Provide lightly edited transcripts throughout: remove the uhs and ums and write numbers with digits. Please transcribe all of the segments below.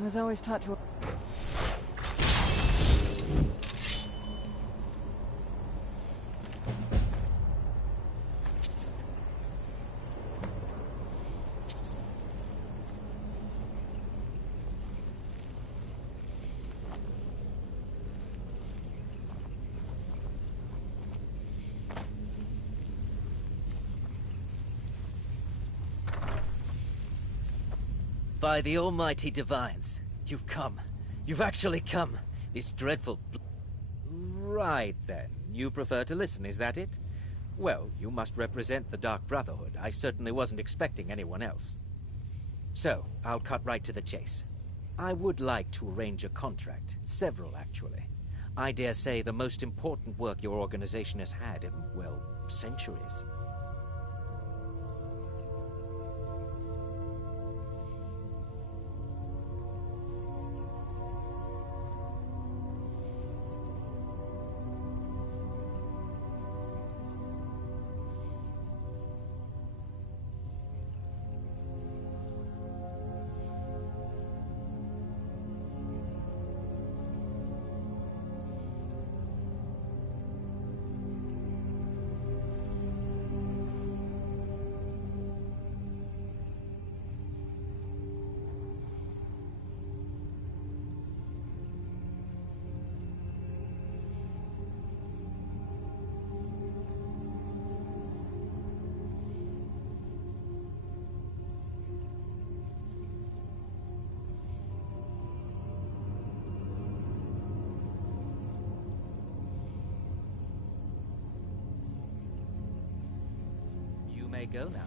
I was always taught to... By the almighty divines, you've come. You've actually come. This dreadful... Right then. You prefer to listen, is that it? Well, you must represent the Dark Brotherhood. I certainly wasn't expecting anyone else. So, I'll cut right to the chase. I would like to arrange a contract. Several, actually. I dare say the most important work your organization has had in, well, centuries. May go now.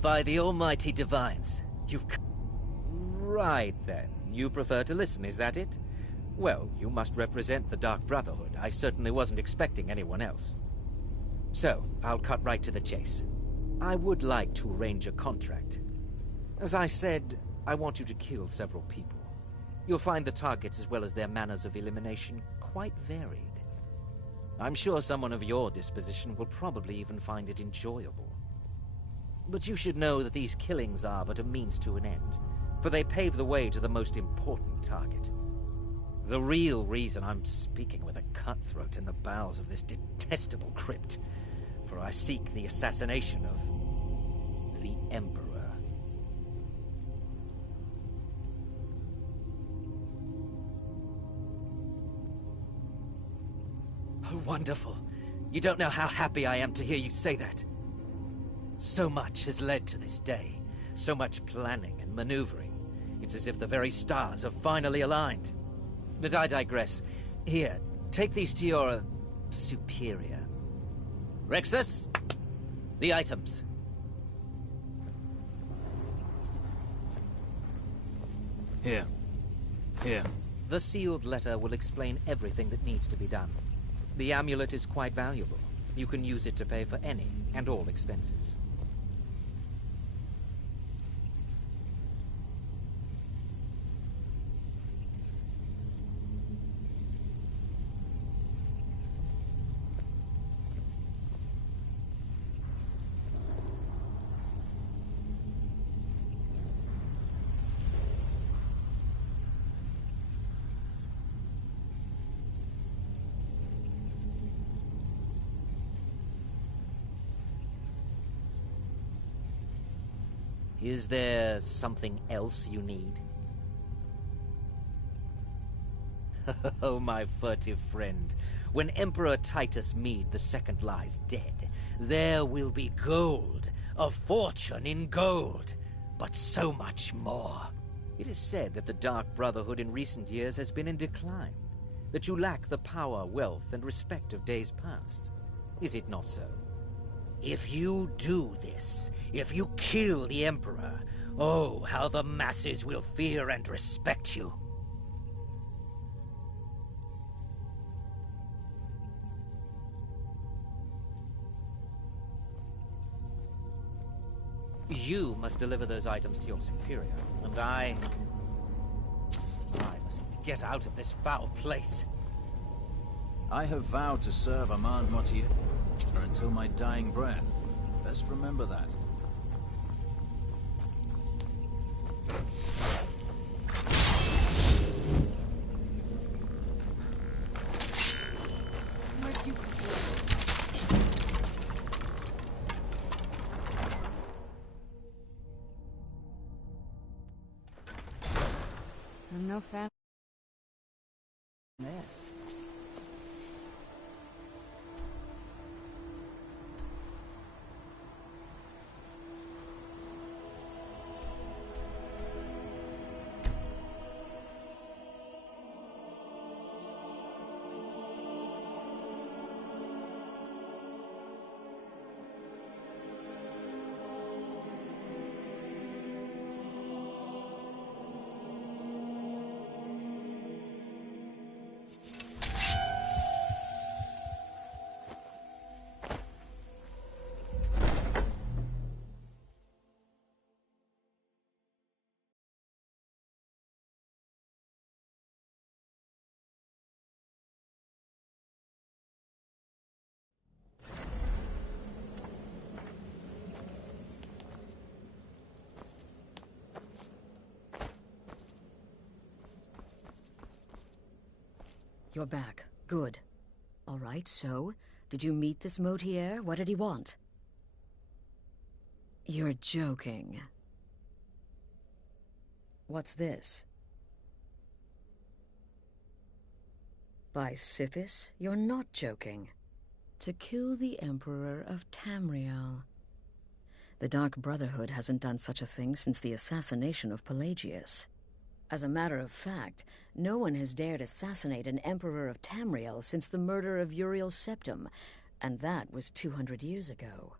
By the almighty divines, you've... Right then. You prefer to listen, is that it? Well, you must represent the Dark Brotherhood. I certainly wasn't expecting anyone else. So, I'll cut right to the chase. I would like to arrange a contract. As I said, I want you to kill several people. You'll find the targets as well as their manners of elimination quite varied. I'm sure someone of your disposition will probably even find it enjoyable. But you should know that these killings are but a means to an end, for they pave the way to the most important target. The real reason I'm speaking with a cutthroat in the bowels of this detestable crypt, for I seek the assassination of the Emperor. Oh, wonderful. You don't know how happy I am to hear you say that. So much has led to this day. So much planning and maneuvering. It's as if the very stars have finally aligned. But I digress. Here, take these to your superior. Rexus, the items. Here. Here. The sealed letter will explain everything that needs to be done. The amulet is quite valuable. You can use it to pay for any and all expenses. Is there something else you need? Oh, my furtive friend. When Emperor Titus Mede II lies dead, there will be gold, a fortune in gold, but so much more. It is said that the Dark Brotherhood in recent years has been in decline, that you lack the power, wealth, and respect of days past. Is it not so? If you do this, if you kill the Emperor, oh, how the masses will fear and respect you. You must deliver those items to your superior, and I must get out of this foul place. I have vowed to serve Armand Mortier until my dying breath. Best remember that. I'm no fan of this. You're back. Good. All right, so, did you meet this Motier? What did he want? You're joking. What's this? By Sithis, you're not joking. To kill the Emperor of Tamriel. The Dark Brotherhood hasn't done such a thing since the assassination of Pelagius. As a matter of fact, no one has dared assassinate an Emperor of Tamriel since the murder of Uriel Septim, and that was 200 years ago.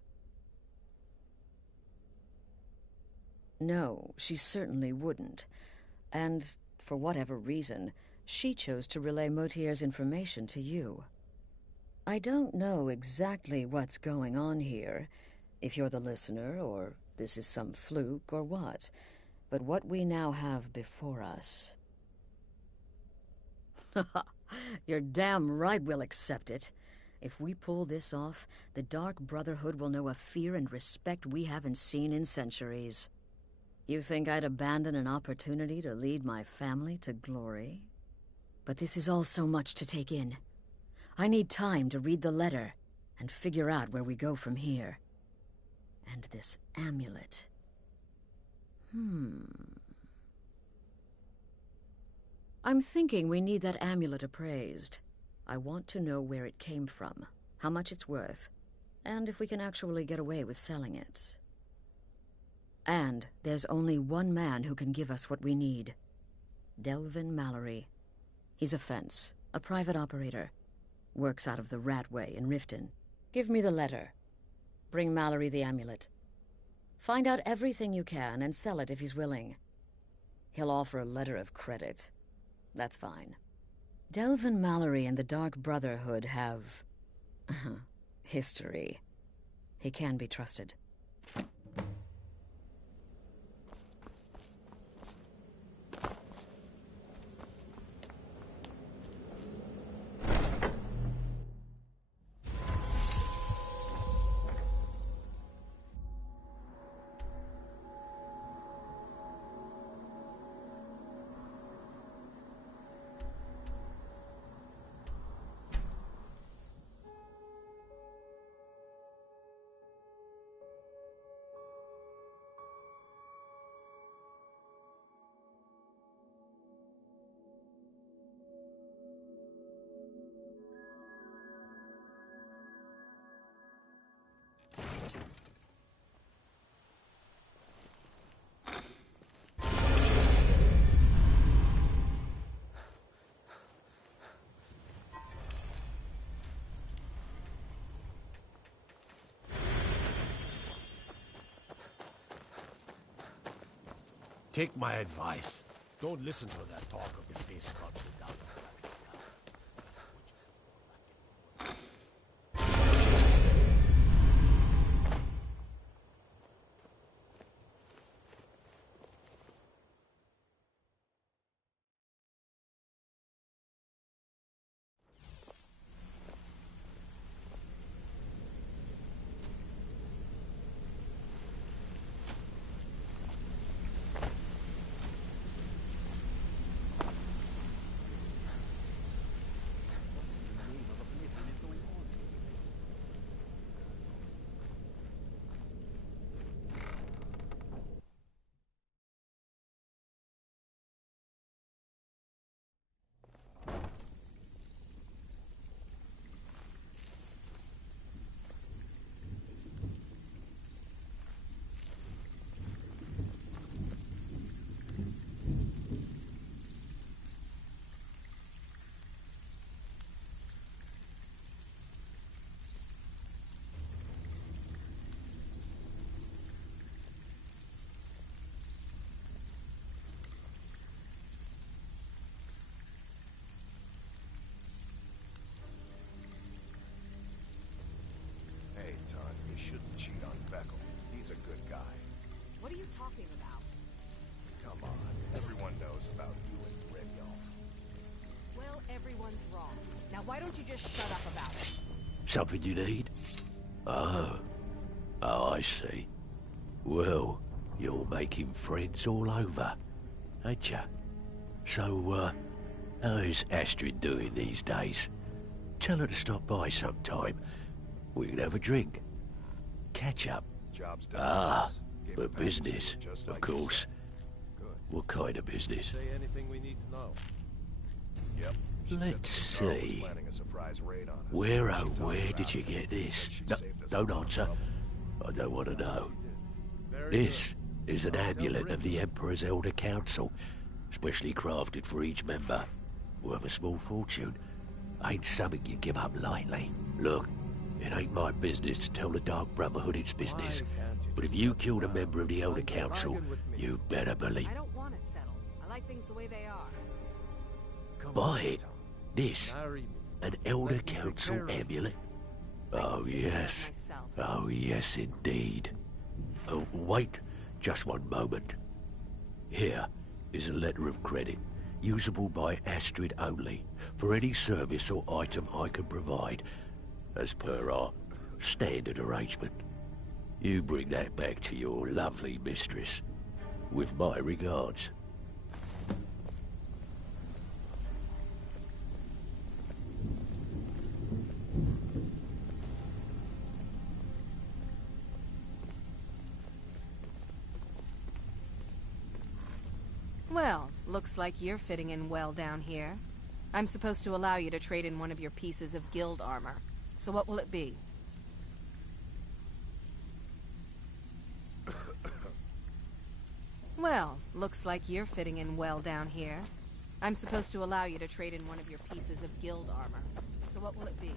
No, she certainly wouldn't. And, for whatever reason, she chose to relay Motier's information to you. I don't know exactly what's going on here, if you're the listener, or this is some fluke, or what. But what we now have before us... You're damn right we'll accept it. If we pull this off, the Dark Brotherhood will know a fear and respect we haven't seen in centuries. You think I'd abandon an opportunity to lead my family to glory? But this is all so much to take in. I need time to read the letter and figure out where we go from here. And this amulet... I'm thinking we need that amulet appraised. I want to know where it came from, how much it's worth, and if we can actually get away with selling it. And there's only one man who can give us what we need. Delvin Mallory. He's a fence, a private operator. Works out of the Ratway in Riften. Give me the letter. Bring Mallory the amulet. Find out everything you can and sell it if he's willing. He'll offer a letter of credit. That's fine. Delvin Mallory and the Dark Brotherhood have... history. He can be trusted. Take my advice. Don't listen to that talk of the face god without. a good guy. What are you talking about? Come on, everyone knows about you and Grimgolf. Well, everyone's wrong. Now why don't you just shut up about it? Something you need? Oh. Oh, I see. Well, you're making friends all over, ain't ya? So, how's Astrid doing these days? Tell her to stop by sometime. We can have a drink. Catch up. Job's done. Ah, Gave but a package to business, you just of like you course. said. Good. What kind of business? Say anything we need to know. Yep. She said Let's the Centaur was see. planning a surprise raid on us. Where, She oh, talked where her did out you of it, get this? and she No, saved us don't a lot of answer. trouble. I don't want to know. Very This is an amulet of the Emperor's Elder Council, specially crafted for each member. Worth a small fortune. Ain't something you give up lightly. Look, it ain't my business to tell the Dark Brotherhood its business. But if you killed a member of the Elder Council, you better believe. I don't want to settle. I like things the way they are. Buy it. This, an Elder Council amulet. Oh, yes. Myself. Oh, yes, indeed. Oh, wait just one moment. Here is a letter of credit, usable by Astrid only, for any service or item I can provide, as per our standard arrangement. You bring that back to your lovely mistress, with my regards. Well, looks like you're fitting in well down here. I'm supposed to allow you to trade in one of your pieces of guild armor. So what will it be? Well, looks like you're fitting in well down here. I'm supposed to allow you to trade in one of your pieces of guild armor. So what will it be?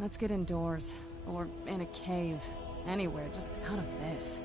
Let's get indoors. Or in a cave. Anywhere, just out of this.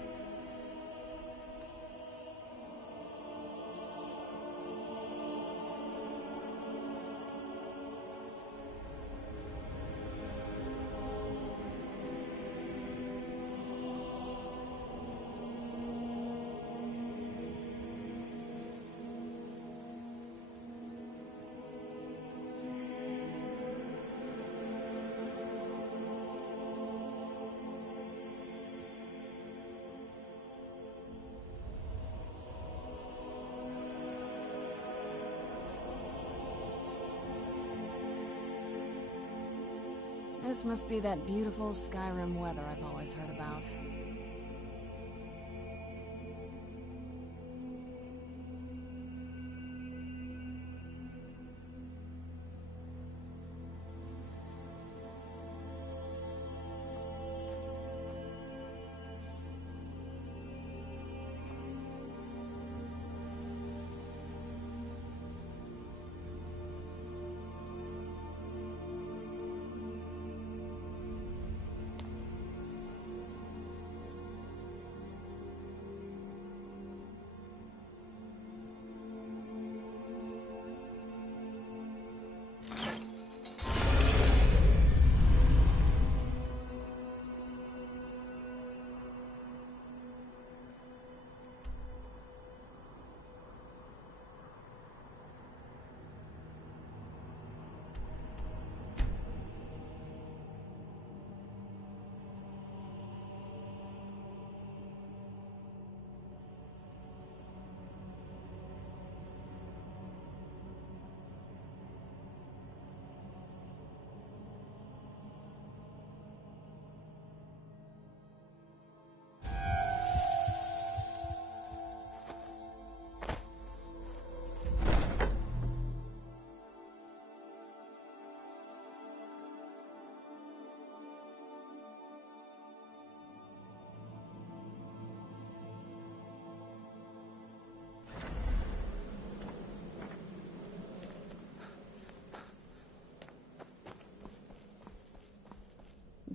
This must be that beautiful Skyrim weather I've always heard about.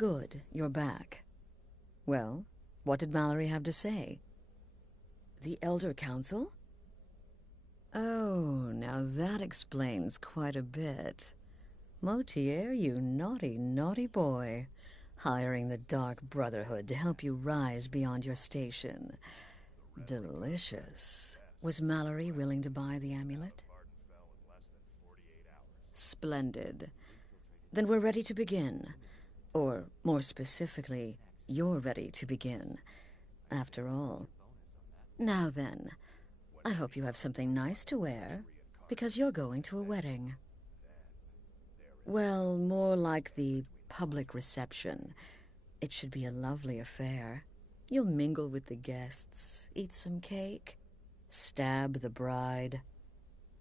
Good, you're back. Well, what did Mallory have to say? The Elder Council? Oh, now that explains quite a bit. Motier, you naughty, naughty boy. Hiring the Dark Brotherhood to help you rise beyond your station. Delicious. Was Mallory willing to buy the amulet? Splendid. Then we're ready to begin. Or, more specifically, you're ready to begin. After all. Now then, I hope you have something nice to wear, because you're going to a wedding. Well, more like the public reception. It should be a lovely affair. You'll mingle with the guests, eat some cake, stab the bride.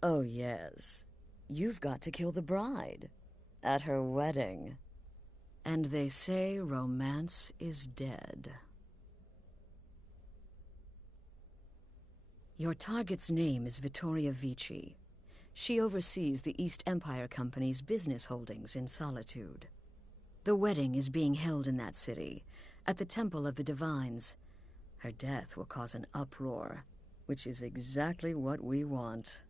Oh, yes. You've got to kill the bride. At her wedding. And they say romance is dead. Your target's name is Vittoria Vici. She oversees the East Empire Company's business holdings in Solitude. The wedding is being held in that city, at the Temple of the Divines. Her death will cause an uproar, which is exactly what we want.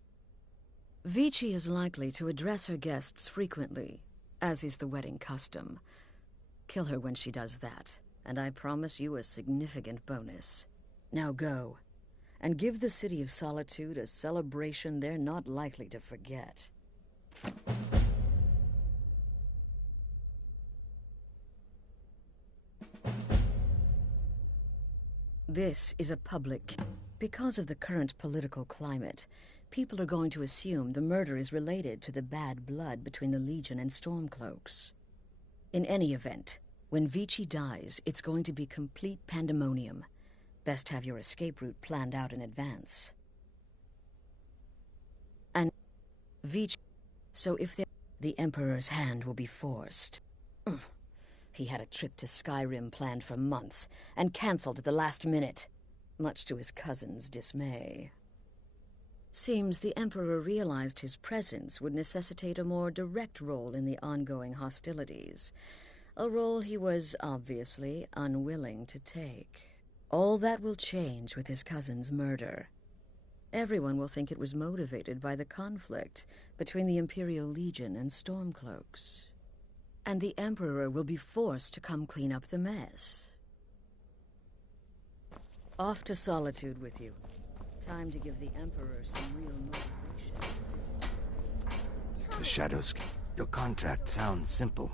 Vici is likely to address her guests frequently, as is the wedding custom. Kill her when she does that, and I promise you a significant bonus. Now go, and give the City of Solitude a celebration they're not likely to forget. This is a public. Because of the current political climate, people are going to assume the murder is related to the bad blood between the Legion and Stormcloaks. In any event, when Vici dies, it's going to be complete pandemonium. Best have your escape route planned out in advance. And Vici... So if the Emperor's hand will be forced. He had a trip to Skyrim planned for months, and cancelled at the last minute, much to his cousin's dismay. Seems the Emperor realized his presence would necessitate a more direct role in the ongoing hostilities, a role he was obviously unwilling to take. All that will change with his cousin's murder. Everyone will think it was motivated by the conflict between the Imperial Legion and Stormcloaks. And the Emperor will be forced to come clean up the mess. Off to Solitude with you. Time to give the Emperor some real motivation. The Shadows. Your contract sounds simple,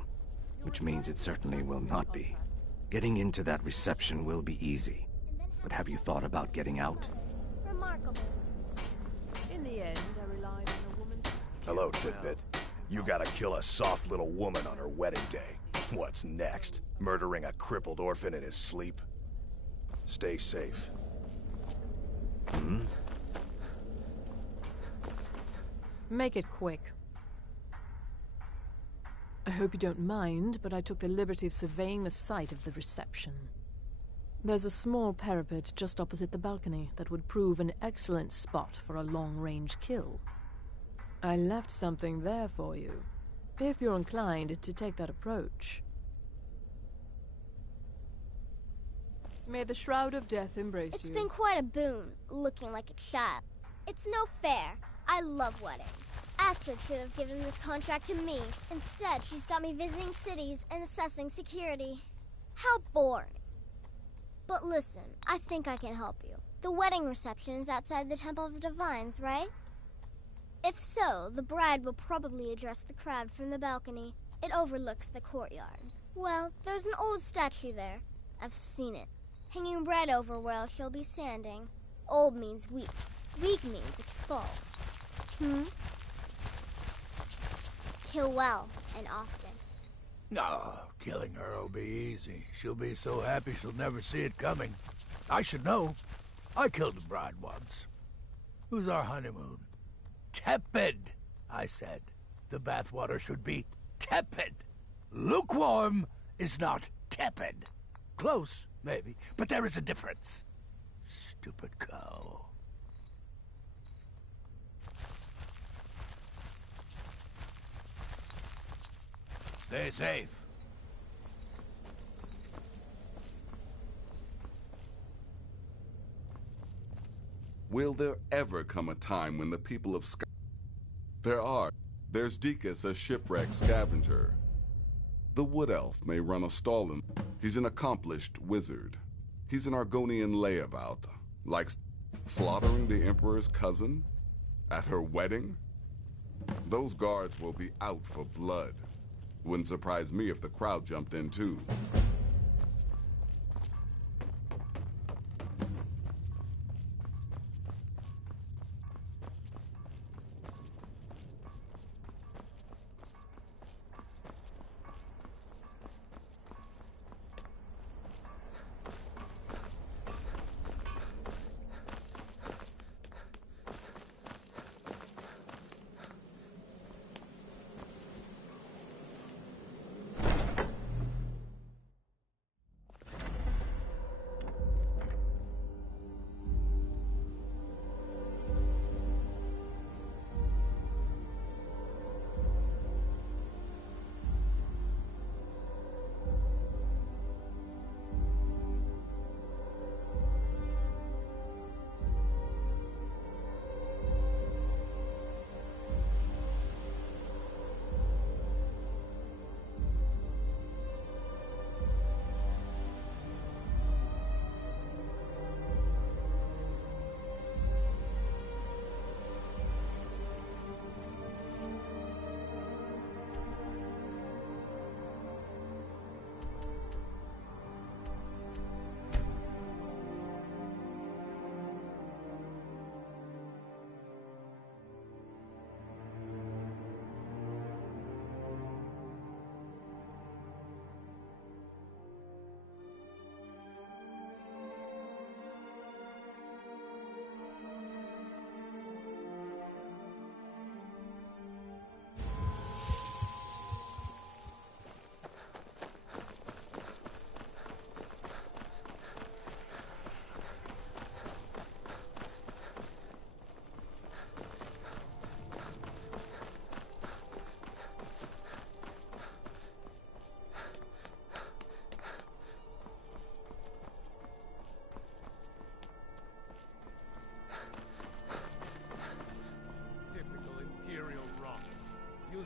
which means it certainly will not be. Getting into that reception will be easy. But have you thought about getting out? Remarkable. In the end, I relied on a woman's... Hello, Tidbit. You gotta kill a soft little woman on her wedding day. What's next? Murdering a crippled orphan in his sleep? Stay safe. Make it quick. I hope you don't mind, but I took the liberty of surveying the site of the reception. There's a small parapet just opposite the balcony that would prove an excellent spot for a long-range kill. I left something there for you, if you're inclined to take that approach. May the Shroud of Death embrace you. It's been quite a boon, looking like a child. It's no fair. I love weddings. Astrid should have given this contract to me. Instead, she's got me visiting cities and assessing security. How boring. But listen, I think I can help you. The wedding reception is outside the Temple of the Divines, right? If so, the bride will probably address the crowd from the balcony. It overlooks the courtyard. Well, there's an old statue there. I've seen it. Hanging bread over where she'll be standing. Old means weak. Weak means it's full. Kill well and often. No, killing her will be easy. She'll be so happy she'll never see it coming. I should know. I killed a bride once. It was our honeymoon. Tepid, I said. The bathwater should be tepid. Lukewarm is not tepid. Close, maybe, but there is a difference. Stupid cow. Stay safe. Will there ever come a time when the people of Sky... There's Deacus, a shipwreck scavenger. The Wood Elf may run a stall in... He's an accomplished wizard. He's an Argonian layabout. Like slaughtering the Emperor's cousin? At her wedding? Those guards will be out for blood. Wouldn't surprise me if the crowd jumped in too.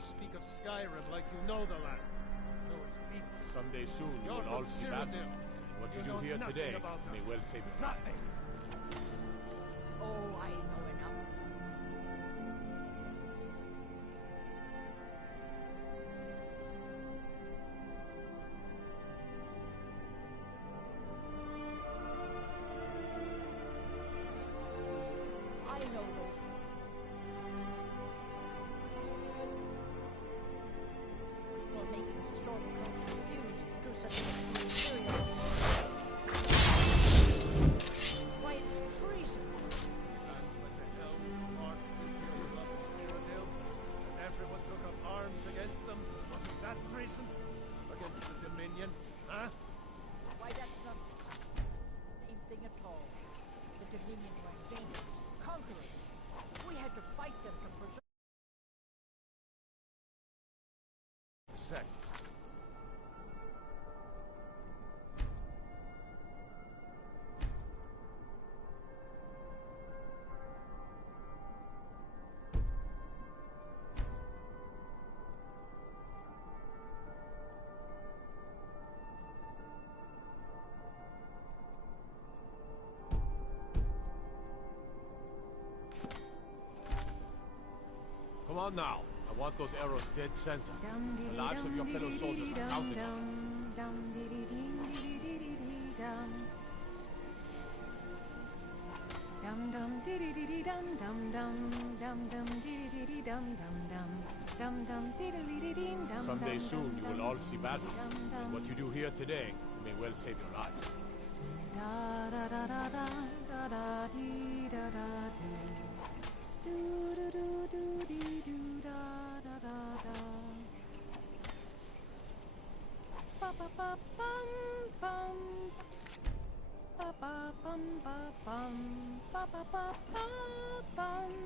Speak of Skyrim like you know the land. Know its people. Someday soon you will all see that. What you do here today may well save your lives. Oh, I know enough. I know those. Making stormcloaks refuse to do such material. Why, it's treason. And when the elves marched in here up in Cyrodiil, and everyone took up arms against them, wasn't that treason? Against the Dominion, huh? Why, that's not the same thing at all. The Dominion were invaders, conquerors. We had to fight them to preserve. Sec. Come on now. I want those arrows dead center. The lives of your fellow soldiers are counted on. Someday soon you will all see battle. And what you do here today may well save your lives.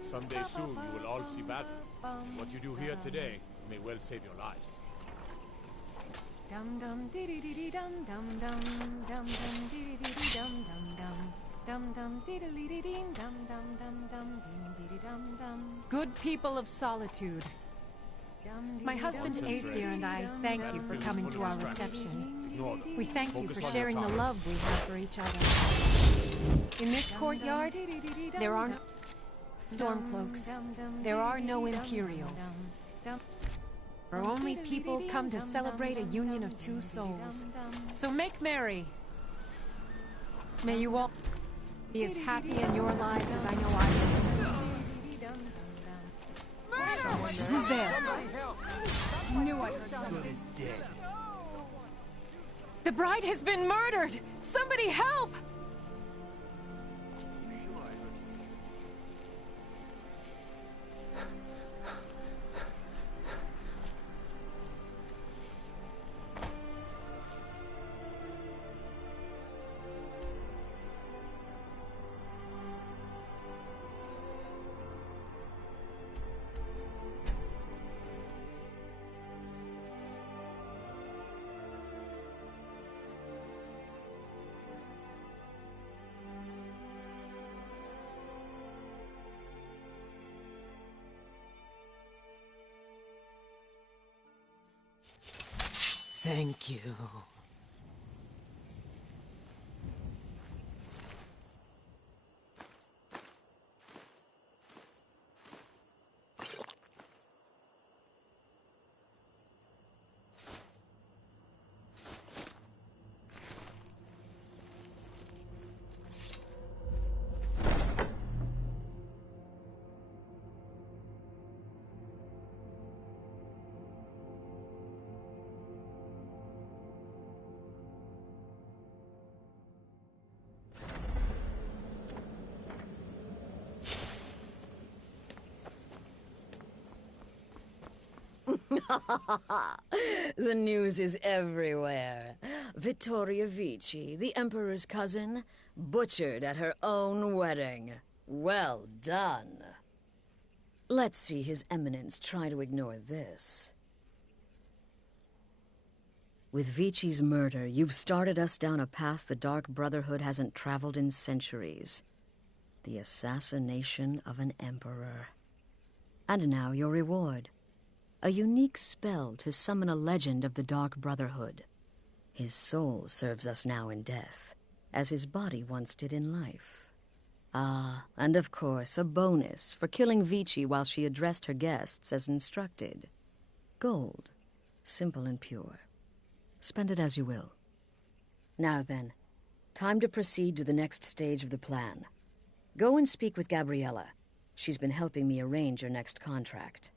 Someday soon you will all see battle. What you do here today may well save your lives. Dum dum dee dee dee dum dum dum dum dum dee dee dee dum dum dum Good people of Solitude. My husband Aesir and I thank you for coming to our reception. We thank you for sharing the love we have for each other. In this courtyard, there are no Stormcloaks. There are no Imperials. For only people come to celebrate a union of two souls. So make merry. May you all be as happy in your lives as I know I am. Who's there? Knew I heard something. Dead. The bride has been murdered! Somebody help! Thank you. The news is everywhere. Vittoria Vici, the Emperor's cousin, butchered at her own wedding. Well done. Let's see His Eminence try to ignore this. With Vici's murder, you've started us down a path the Dark Brotherhood hasn't traveled in centuries. The assassination of an emperor. And now your reward. A unique spell to summon a legend of the Dark Brotherhood. His soul serves us now in death, as his body once did in life. Ah, and of course, a bonus for killing Vici while she addressed her guests as instructed. Gold, simple and pure. Spend it as you will. Now then, time to proceed to the next stage of the plan. Go and speak with Gabriella. She's been helping me arrange your next contract.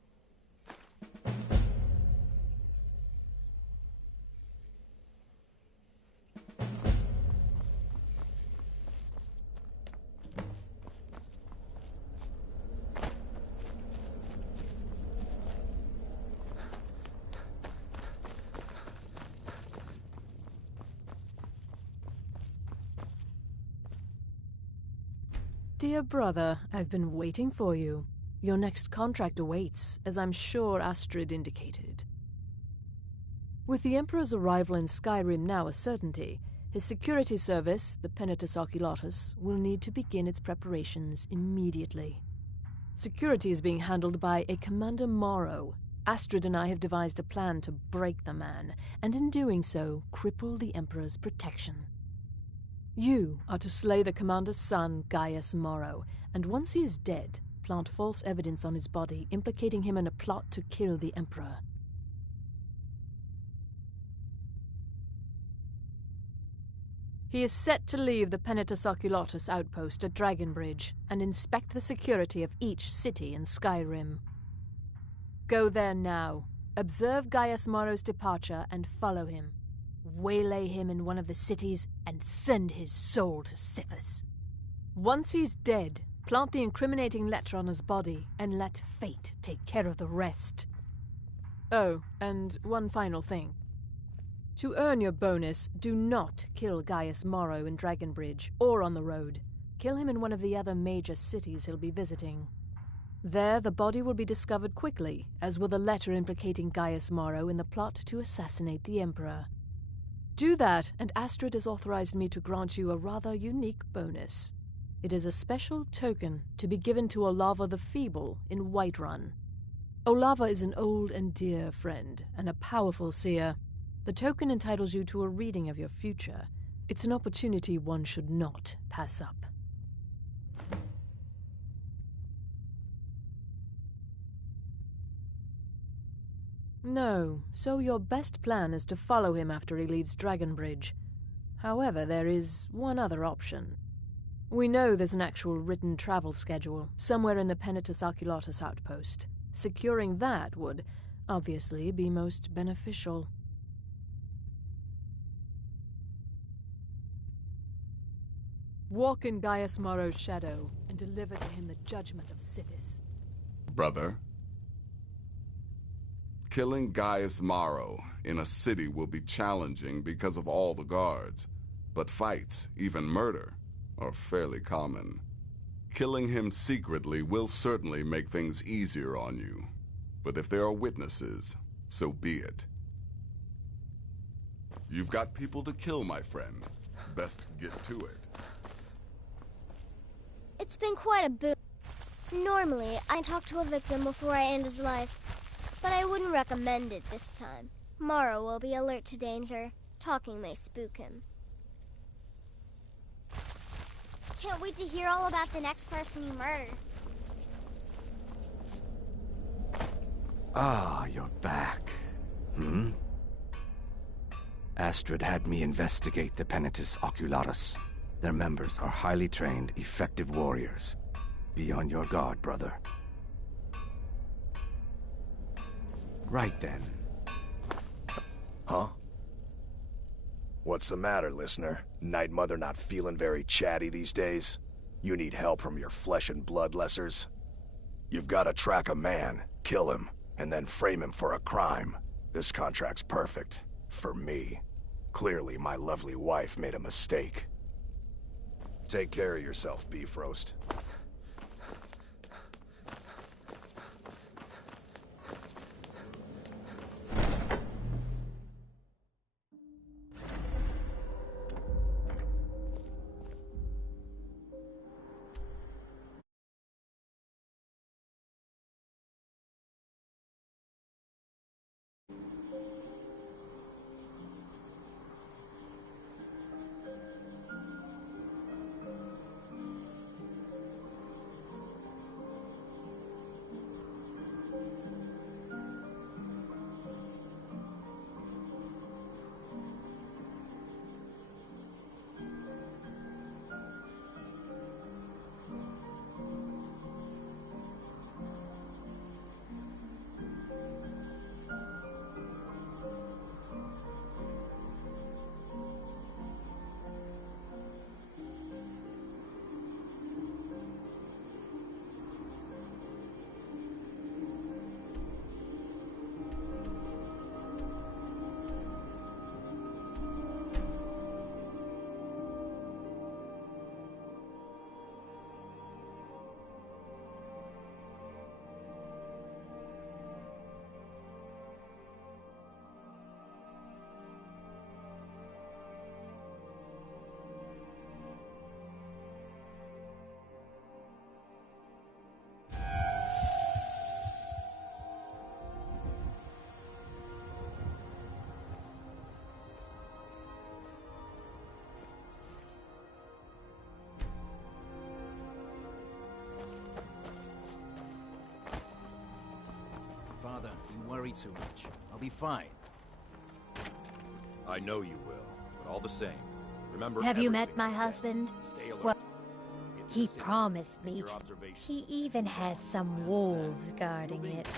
Dear brother, I've been waiting for you. Your next contract awaits, as I'm sure Astrid indicated. With the Emperor's arrival in Skyrim now a certainty, his security service, the Penitus Oculatus, will need to begin its preparations immediately. Security is being handled by a Commander Morrow. Astrid and I have devised a plan to break the man, and in doing so, cripple the Emperor's protection. You are to slay the Commander's son, Gaius Morrow, and once he is dead, plant false evidence on his body, implicating him in a plot to kill the Emperor. He is set to leave the Penitus Oculatus outpost at Dragonbridge and inspect the security of each city in Skyrim. Go there now, observe Gaius Morrow's departure and follow him. Waylay him in one of the cities and send his soul to Sithis. Once he's dead, plant the incriminating letter on his body and let fate take care of the rest. Oh, and one final thing. To earn your bonus, do not kill Gaius Morrow in Dragonbridge or on the road. Kill him in one of the other major cities he'll be visiting. There, the body will be discovered quickly, as will the letter implicating Gaius Morrow in the plot to assassinate the Emperor. Do that, and Astrid has authorized me to grant you a rather unique bonus. It is a special token to be given to Olava the Feeble in Whiterun. Olava is an old and dear friend, and a powerful seer. The token entitles you to a reading of your future. It's an opportunity one should not pass up. No, so your best plan is to follow him after he leaves Dragonbridge. However, there is one other option. We know there's an actual written travel schedule, somewhere in the Penitus Oculatus outpost. Securing that would, obviously, be most beneficial. Walk in Gaius Maro's shadow, and deliver to him the judgment of Sithis. Brother, killing Gaius Maro in a city will be challenging because of all the guards, but fights, even murder, are fairly common. Killing him secretly will certainly make things easier on you, but if there are witnesses, so be it. You've got people to kill, my friend. Best get to it. It's been quite a boon. Normally, I talk to a victim before I end his life, but I wouldn't recommend it this time. Maro will be alert to danger. Talking may spook him. Can't wait to hear all about the next person you murder. Ah, you're back. Astrid had me investigate the Penitus Oculatus. Their members are highly trained, effective warriors. Be on your guard, brother. Right then. Huh? What's the matter, listener? Night Mother not feeling very chatty these days? You need help from your flesh and blood lessers? You've got to track a man, kill him, and then frame him for a crime. This contract's perfect. For me. Clearly, my lovely wife made a mistake. Take care of yourself, Beef Roast. Father, you worry too much. I'll be fine. I know you will, but all the same, remember. Have you met my husband? Stay alert. Well, he promised me. He even has some wolves guarding it.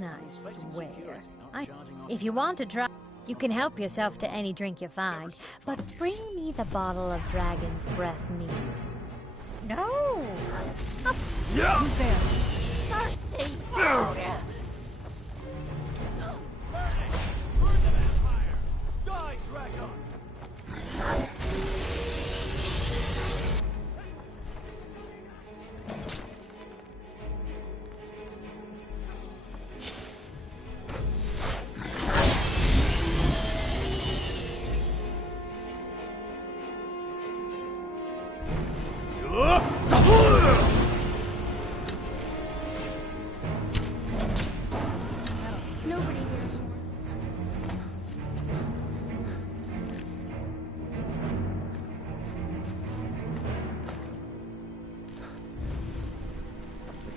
I swear. If you want to try, you can help yourself to any drink you find, but bring me the bottle of Dragon's Breath mead. No! Yeah! Who's there? Mercy! Oh, yeah. Die, Dragon!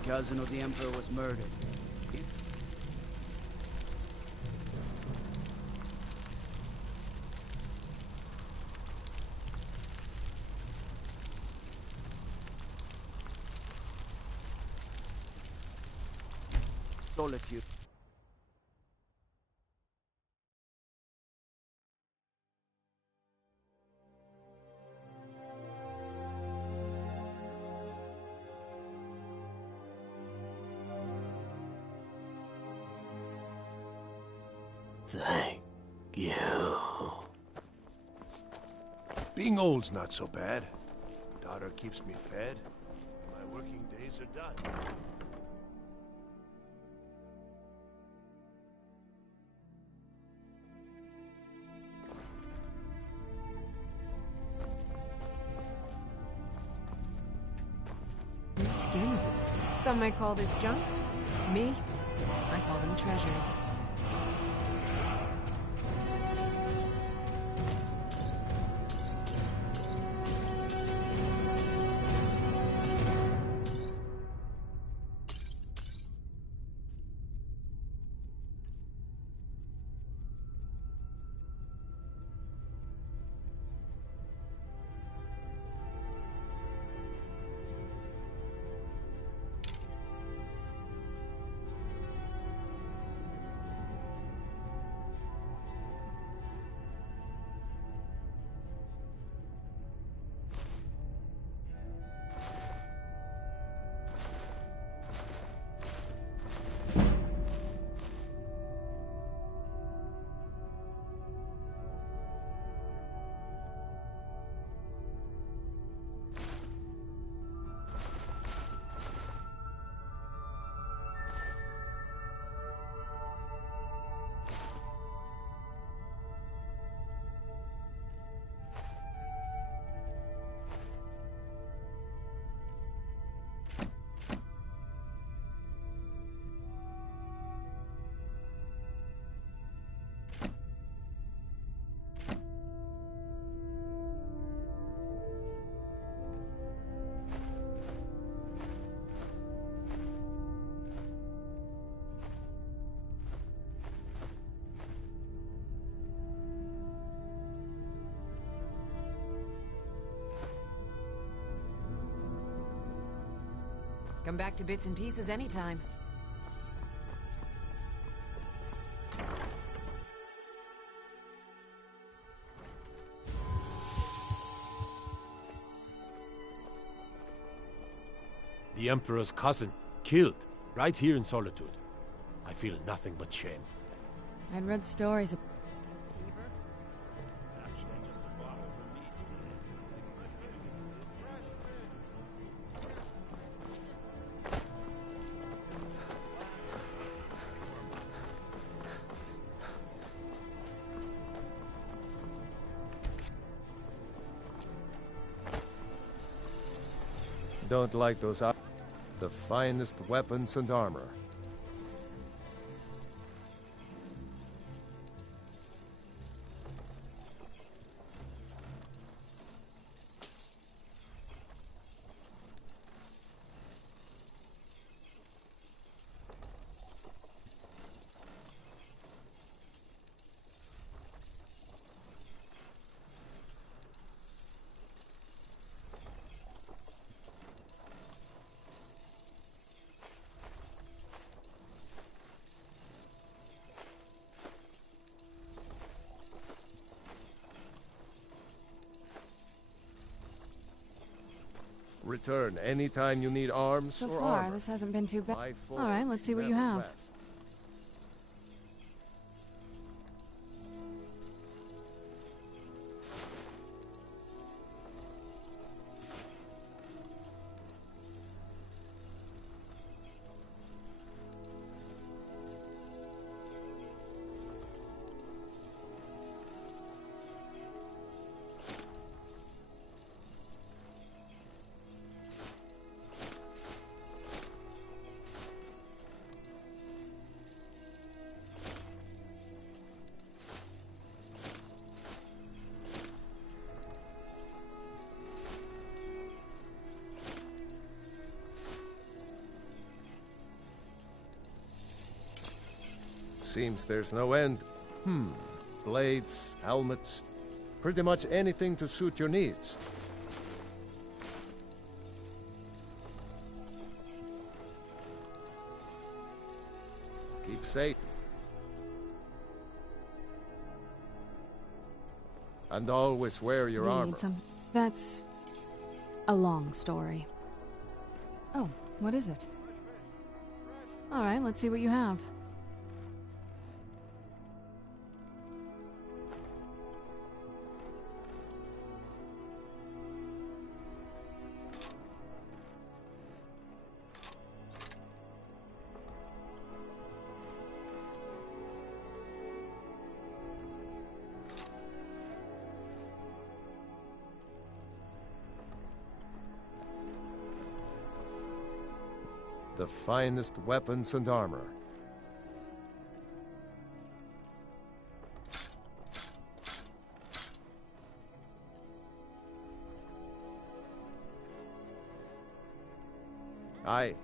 cousin of the Emperor was murdered. Solitude. Thank you. Being old's not so bad. Daughter keeps me fed. My working days are done. Your skins. Some may call this junk. Me, I call them treasures. Come back to bits and pieces anytime. The Emperor's cousin, killed, right here in Solitude. I feel nothing but shame. I'd read stories of... Don't like those the finest weapons and armor. Return anytime you need arms So or far, armor. this hasn't been too bad. My forge Alright, let's see what you never have. rests. Seems there's no end. Blades, helmets, pretty much anything to suit your needs. Keep safe. And always wear your Do you armor. need some? That's a long story. Oh, what is it? All right, let's see what you have. The finest weapons and armor. Aye.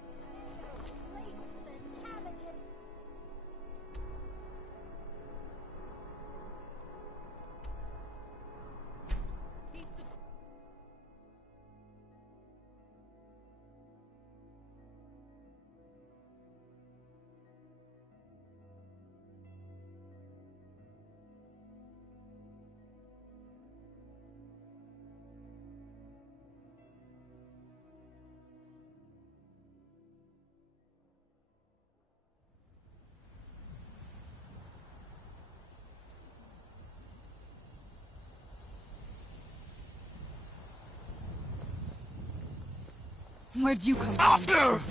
Where'd you come from?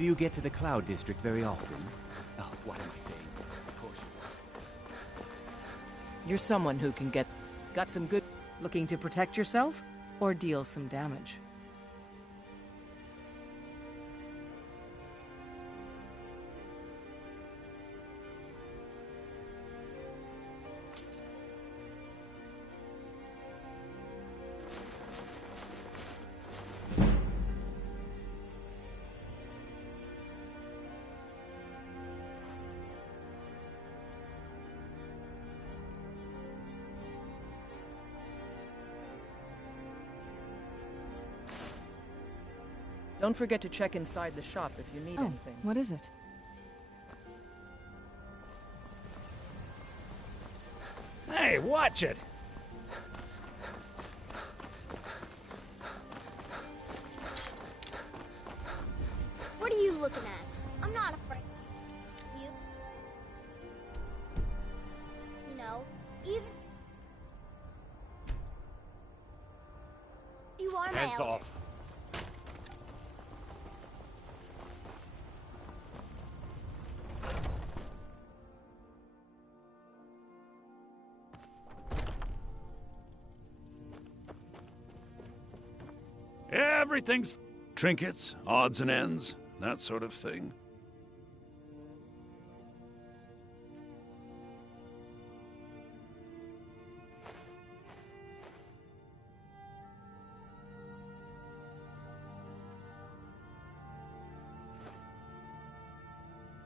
Do you get to the Cloud District very often? Oh, what am I saying? Of course You're someone who can got some good... Looking to protect yourself? Or deal some damage? Don't forget to check inside the shop if you need anything. What is it? Hey, watch it! What are you looking at? I'm not afraid of you. You know, even... You are my Hands element. off. Everything's trinkets, odds and ends, that sort of thing.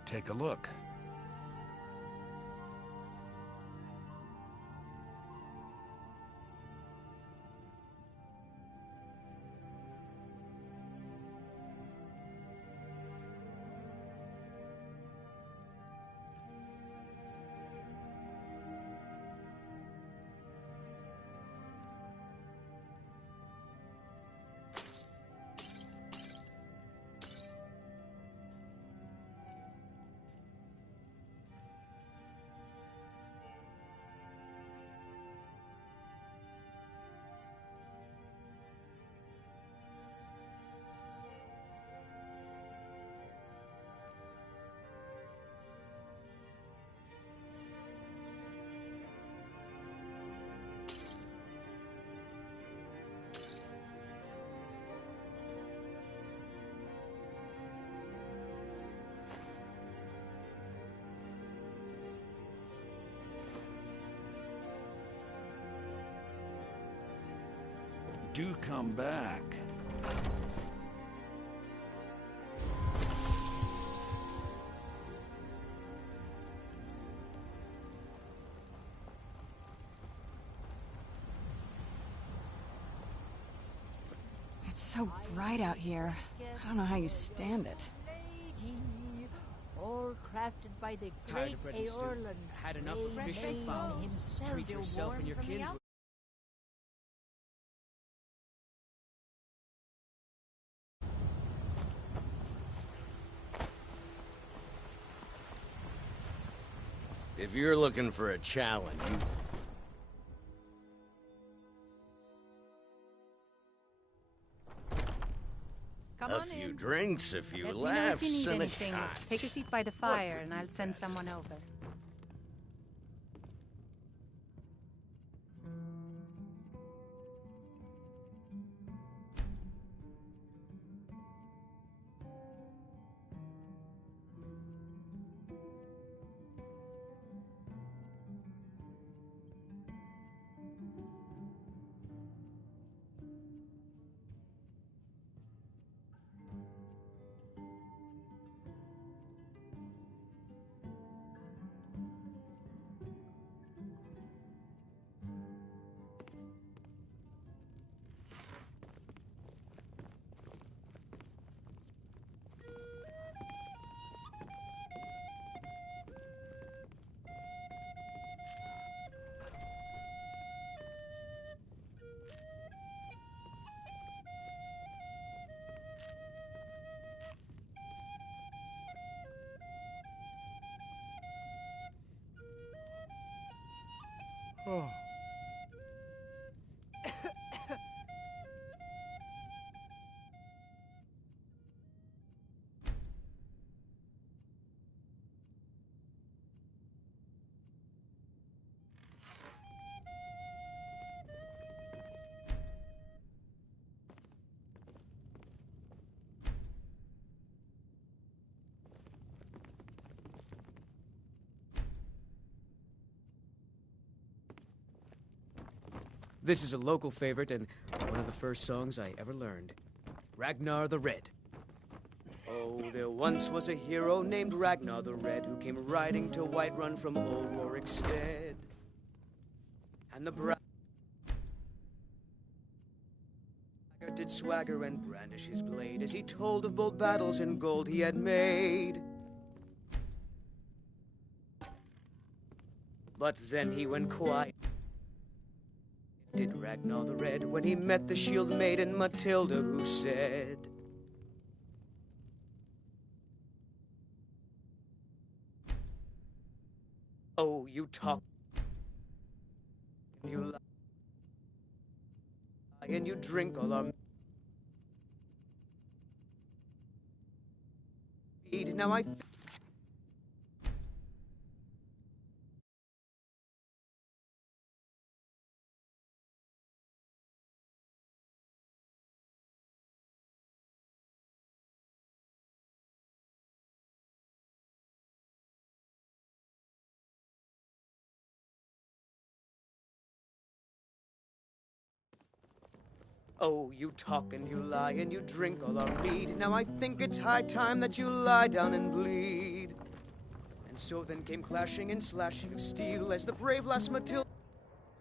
Take a look. Do come back. It's so bright out here. I don't know how you stand it. All crafted by the Tired great of bread and stew. Aorlan. Had enough of Fresh mission from farms. himself. Treat yourself and your kin. If you're looking for a challenge, you... Come a on few in. drinks, a few Let me know laughs, if you need and a anything. shot. Take a seat by the fire, and I'll send someone over. Oh. This is a local favorite and one of the first songs I ever learned. Ragnar the Red. Oh, there once was a hero named Ragnar the Red who came riding to Whiterun from old Rorikstead. And the did swagger and brandish his blade as he told of bold battles and gold he had made. But then he went quiet, did Ragnar the Red, when he met the shield maiden Matilda, who said, "Oh, you talk, you lie, and you drink all our mead. Now I Oh, you talk and you lie and you drink all our mead. Now I think it's high time that you lie down and bleed." And so then came clashing and slashing of steel as the brave lass Matilda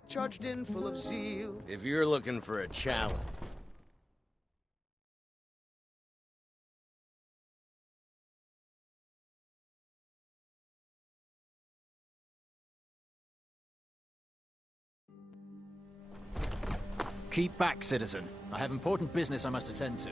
charged in full of zeal. If you're looking for a challenge, Keep back, citizen. I have important business I must attend to.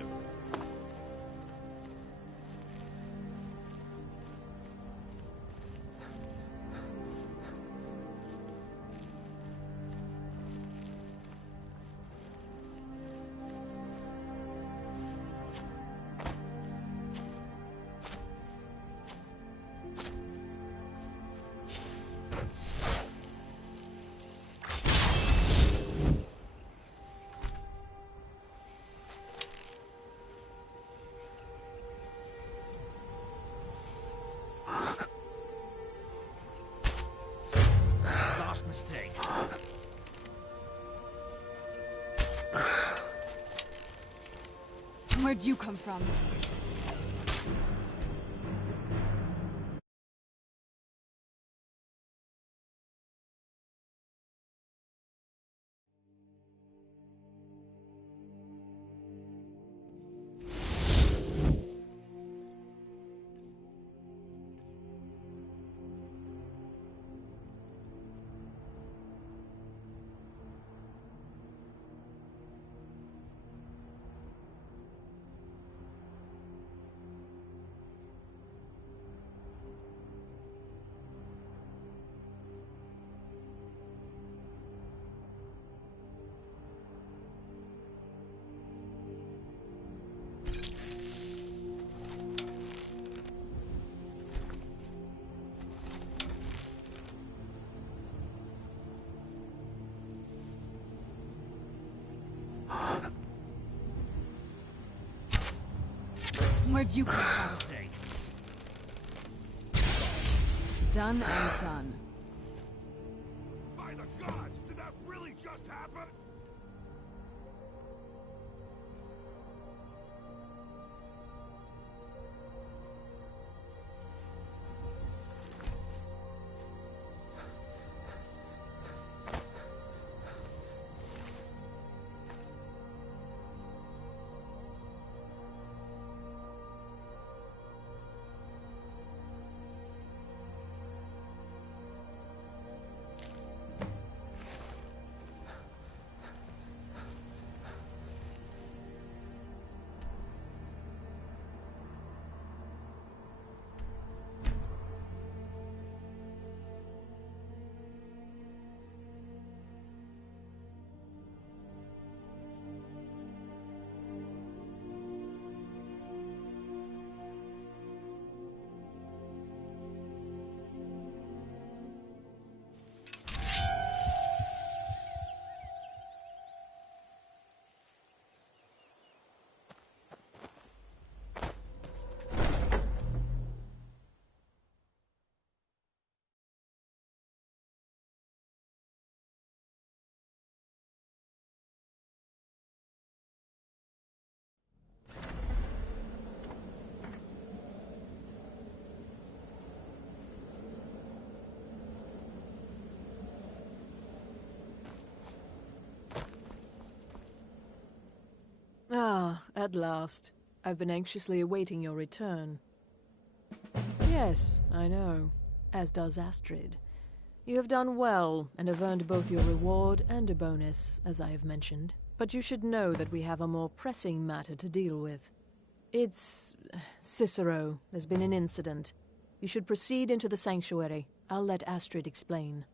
Mistake. Where'd you come from? Where'd you come from? Done and done. By the gods, did that really just happen? At last. I've been anxiously awaiting your return. Yes, I know. As does Astrid. You have done well, and have earned both your reward and a bonus, as I have mentioned. But you should know that we have a more pressing matter to deal with. It's... Cicero. There's been an incident. You should proceed into the sanctuary. I'll let Astrid explain.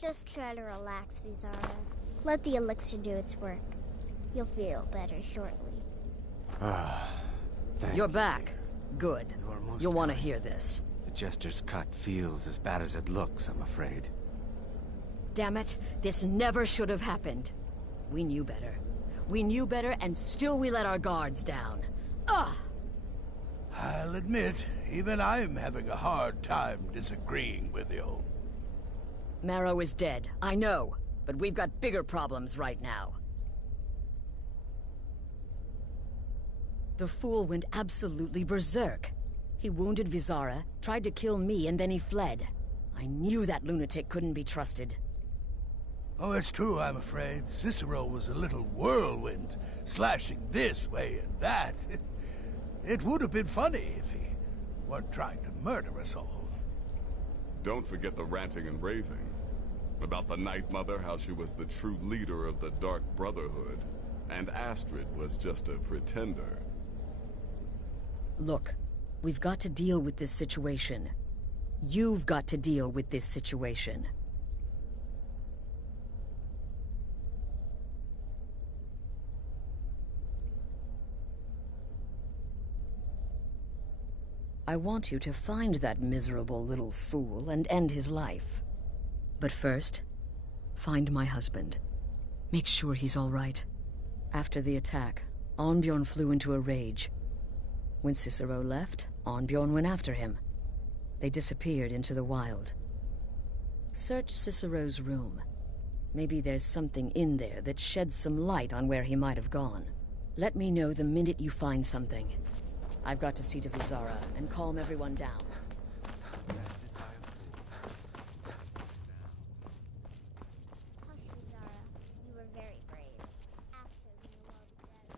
Just try to relax, Vizara. Let the elixir do its work. You'll feel better shortly. You're back. Good. You'll want to hear this. The Jester's cut feels as bad as it looks, I'm afraid. Damn it, this never should have happened. We knew better. We knew better, and still we let our guards down. Ugh! I'll admit, even I'm having a hard time disagreeing with you. Marrow is dead, I know, but we've got bigger problems right now. The fool went absolutely berserk. He wounded Vizara, tried to kill me, and then he fled. I knew that lunatic couldn't be trusted. Oh, it's true, I'm afraid. Cicero was a little whirlwind, slashing this way and that. It would have been funny if he weren't trying to murder us all. Don't forget the ranting and raving. About the Night Mother, how she was the true leader of the Dark Brotherhood, and Astrid was just a pretender. Look, we've got to deal with this situation. You've got to deal with this situation. I want you to find that miserable little fool and end his life. But first, find my husband. Make sure he's all right. After the attack, Arnbjorn flew into a rage. When Cicero left, Arnbjorn went after him. They disappeared into the wild. Search Cicero's room. Maybe there's something in there that sheds some light on where he might have gone. Let me know the minute you find something. I've got to see to Vizara and calm everyone down. Hush, Vizara. You were very brave. Astrid knew well better.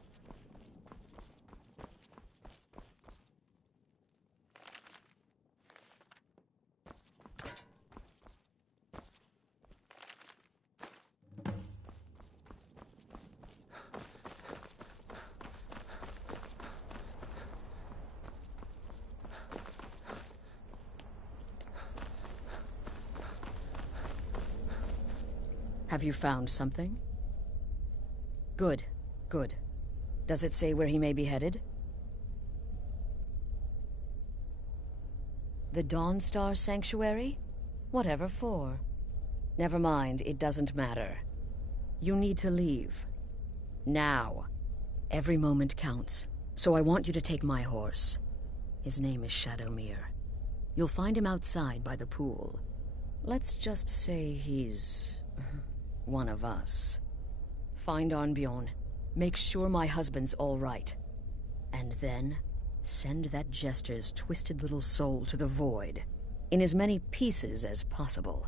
Have you found something? Good, good. Does it say where he may be headed? The Dawnstar Sanctuary? Whatever for. Never mind, it doesn't matter. You need to leave. Now. Every moment counts. So I want you to take my horse. His name is Shadowmere. You'll find him outside by the pool. Let's just say he's one of us. Find Arnbjorn. Make sure my husband's all right. And then send that jester's twisted little soul to the void, in as many pieces as possible.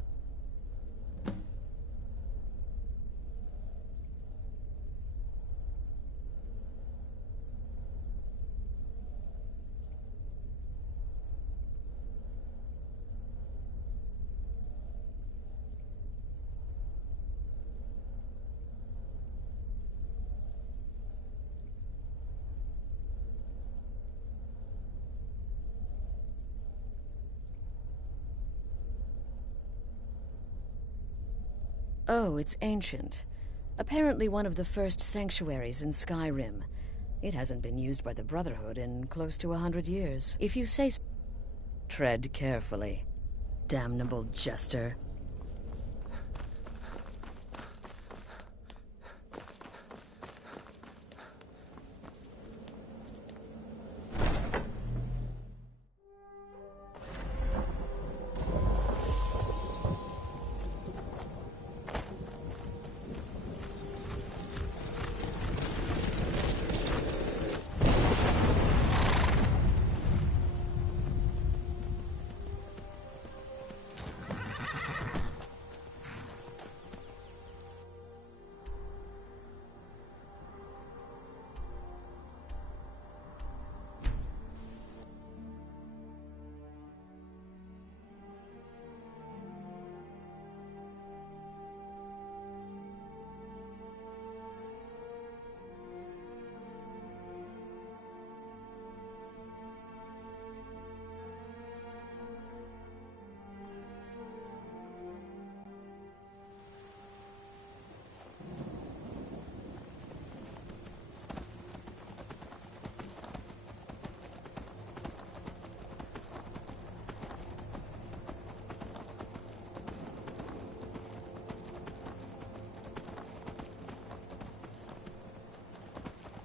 Oh, it's ancient. Apparently one of the first sanctuaries in Skyrim. It hasn't been used by the Brotherhood in close to 100 years. If you say so. Tread carefully, damnable jester.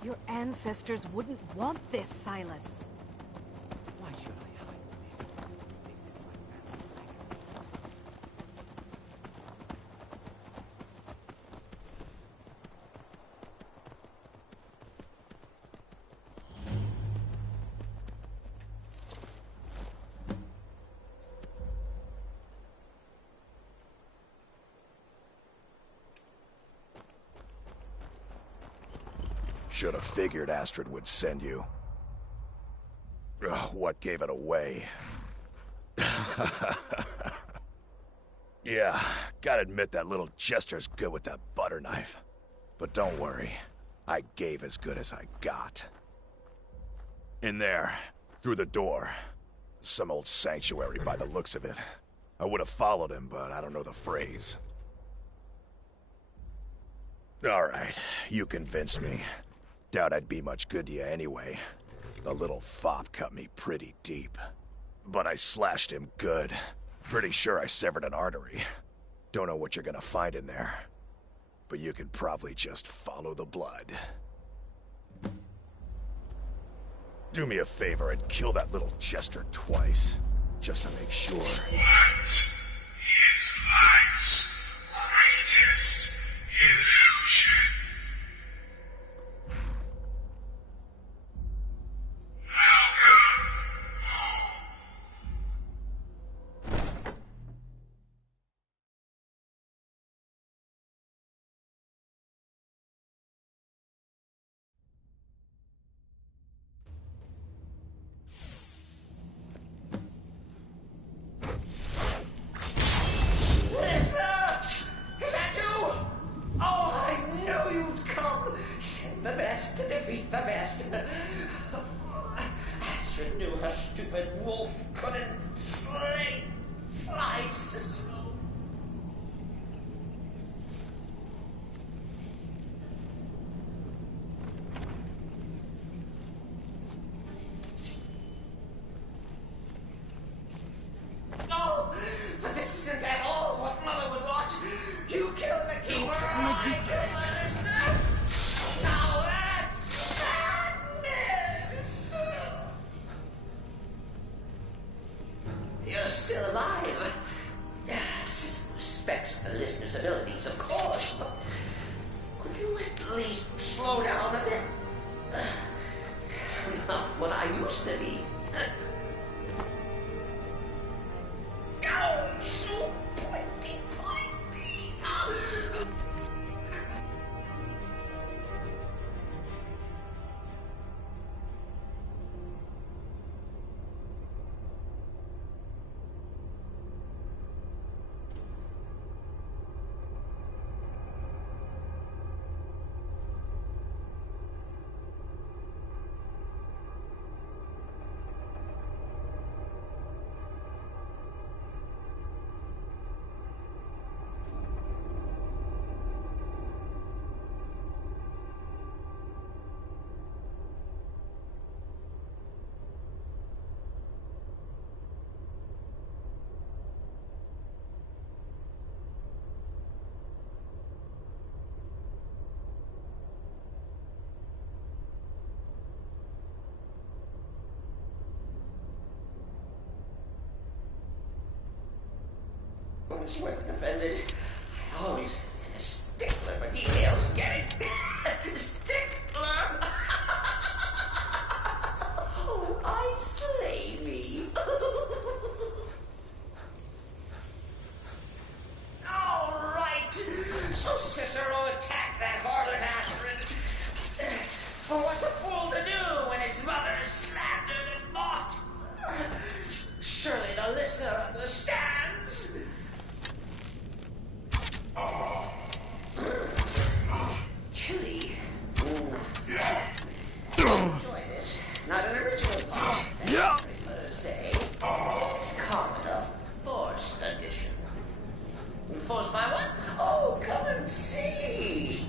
Your ancestors wouldn't want this, Silas. Why should I hide from it? This is my family. Should have figured Astrid would send you. Ugh, what gave it away? Yeah, gotta admit that little jester's good with that butter knife. But don't worry, I gave as good as I got. In there, through the door. Some old sanctuary by the looks of it. I would have followed him, but I don't know the phrase. Alright, you convinced me. Doubt I'd be much good to you anyway. The little fop cut me pretty deep. But I slashed him good. Pretty sure I severed an artery. Don't know what you're gonna find in there. But you can probably just follow the blood. Do me a favor and kill that little jester twice. Just to make sure. What is life's greatest illusion? Astrid knew her stupid wolf couldn't slice Cicero. No, but this isn't at all what Mother would want. You killed the keeper. I killed her sister. Now that's madness. You're still alive. Respects the listener's abilities, of course, but could you at least slow down a bit? Not what I used to be. Oh, so pointy. It's well defended. I always been a stickler for details. Get it? Stickler! Oh, I slay me. All right. So Cicero attacked that harlot Astrid. Well, what's a fool to do when his mother is slandered and mocked? Surely the listener understands. Chili. Enjoy this. Not an original poem, per se. It's carved up. Forced edition. Forced by what? Oh, come and see.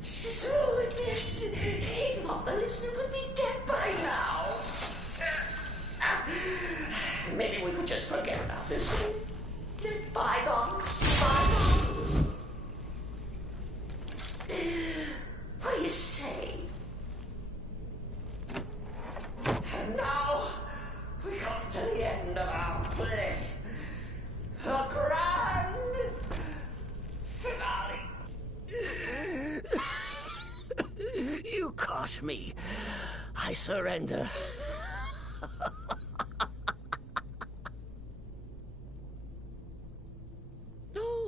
Cicero admits he thought the listener would be dead by now. Maybe we could just forget about this. Bygones, bygones. What do you say? And now we come to the end of our play. A grand finale. You caught me. I surrender.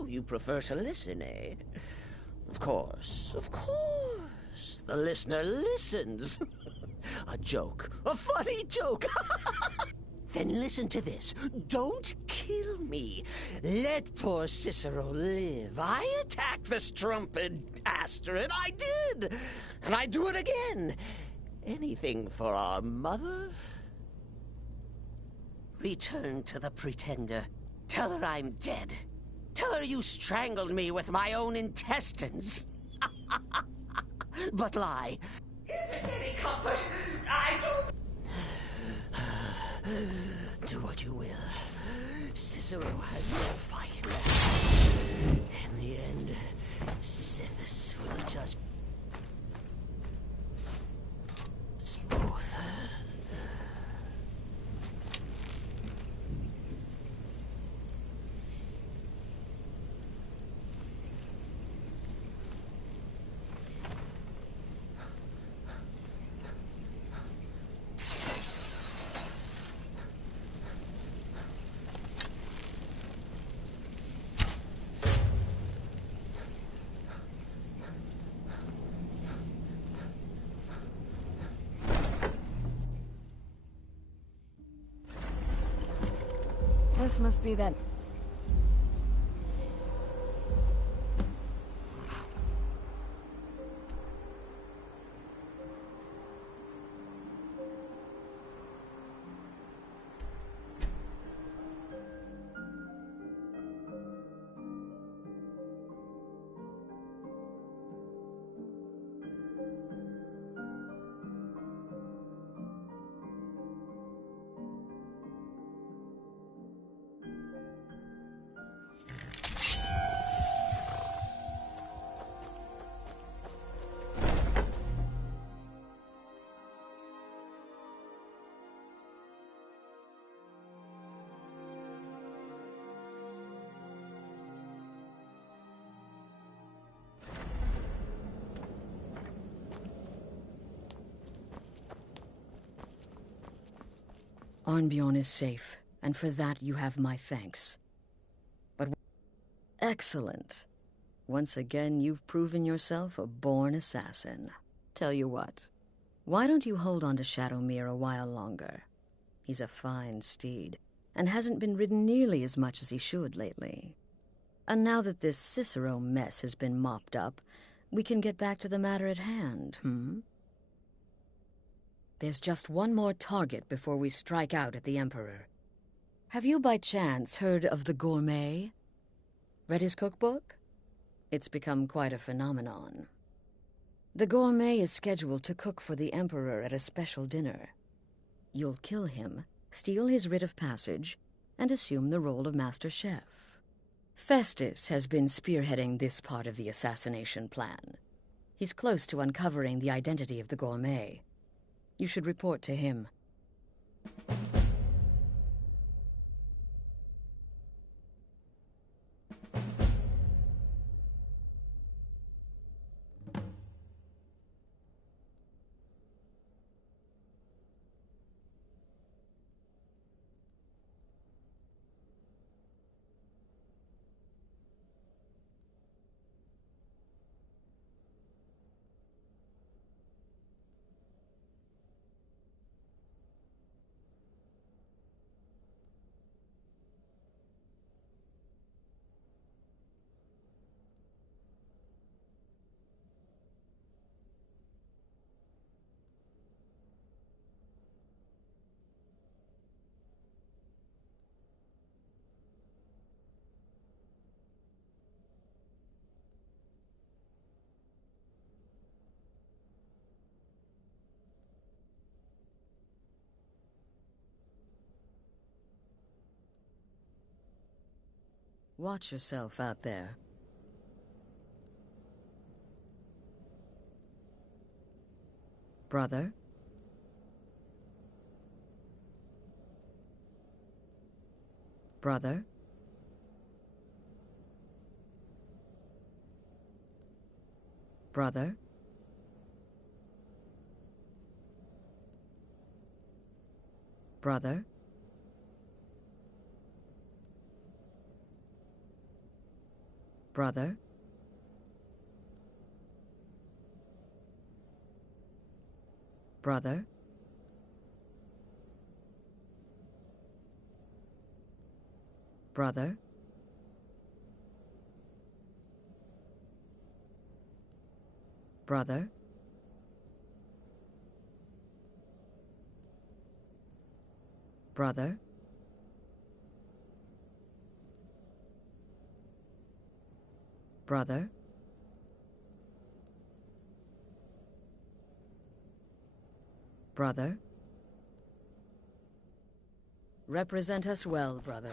You prefer to listen, eh? Of course, of course. The listener listens. A joke. A funny joke. Then listen to this. Don't kill me. Let poor Cicero live. I attacked the strumpet Astrid. I did. And I do it again. Anything for our mother? Return to the Pretender. Tell her I'm dead. Tell her you strangled me with my own intestines. But lie. If it's any comfort, I do... Do what you will. Cicero has no fight left. In the end, Sithis will judge... both. This must be that... Arnbjorn is safe, and for that you have my thanks. But excellent. Once again, you've proven yourself a born assassin. Tell you what, why don't you hold on to Shadowmere a while longer? He's a fine steed, and hasn't been ridden nearly as much as he should lately. And now that this Cicero mess has been mopped up, we can get back to the matter at hand, There's just one more target before we strike out at the Emperor. Have you by chance heard of the Gourmet? Read his cookbook? It's become quite a phenomenon. The Gourmet is scheduled to cook for the Emperor at a special dinner. You'll kill him, steal his writ of passage, and assume the role of Master Chef. Festus has been spearheading this part of the assassination plan. He's close to uncovering the identity of the Gourmet. You should report to him. Watch yourself out there. Brother? Brother? Brother? Brother? Brother? Brother? Brother? Brother? Brother? Brother? Brother? Represent us well, brother.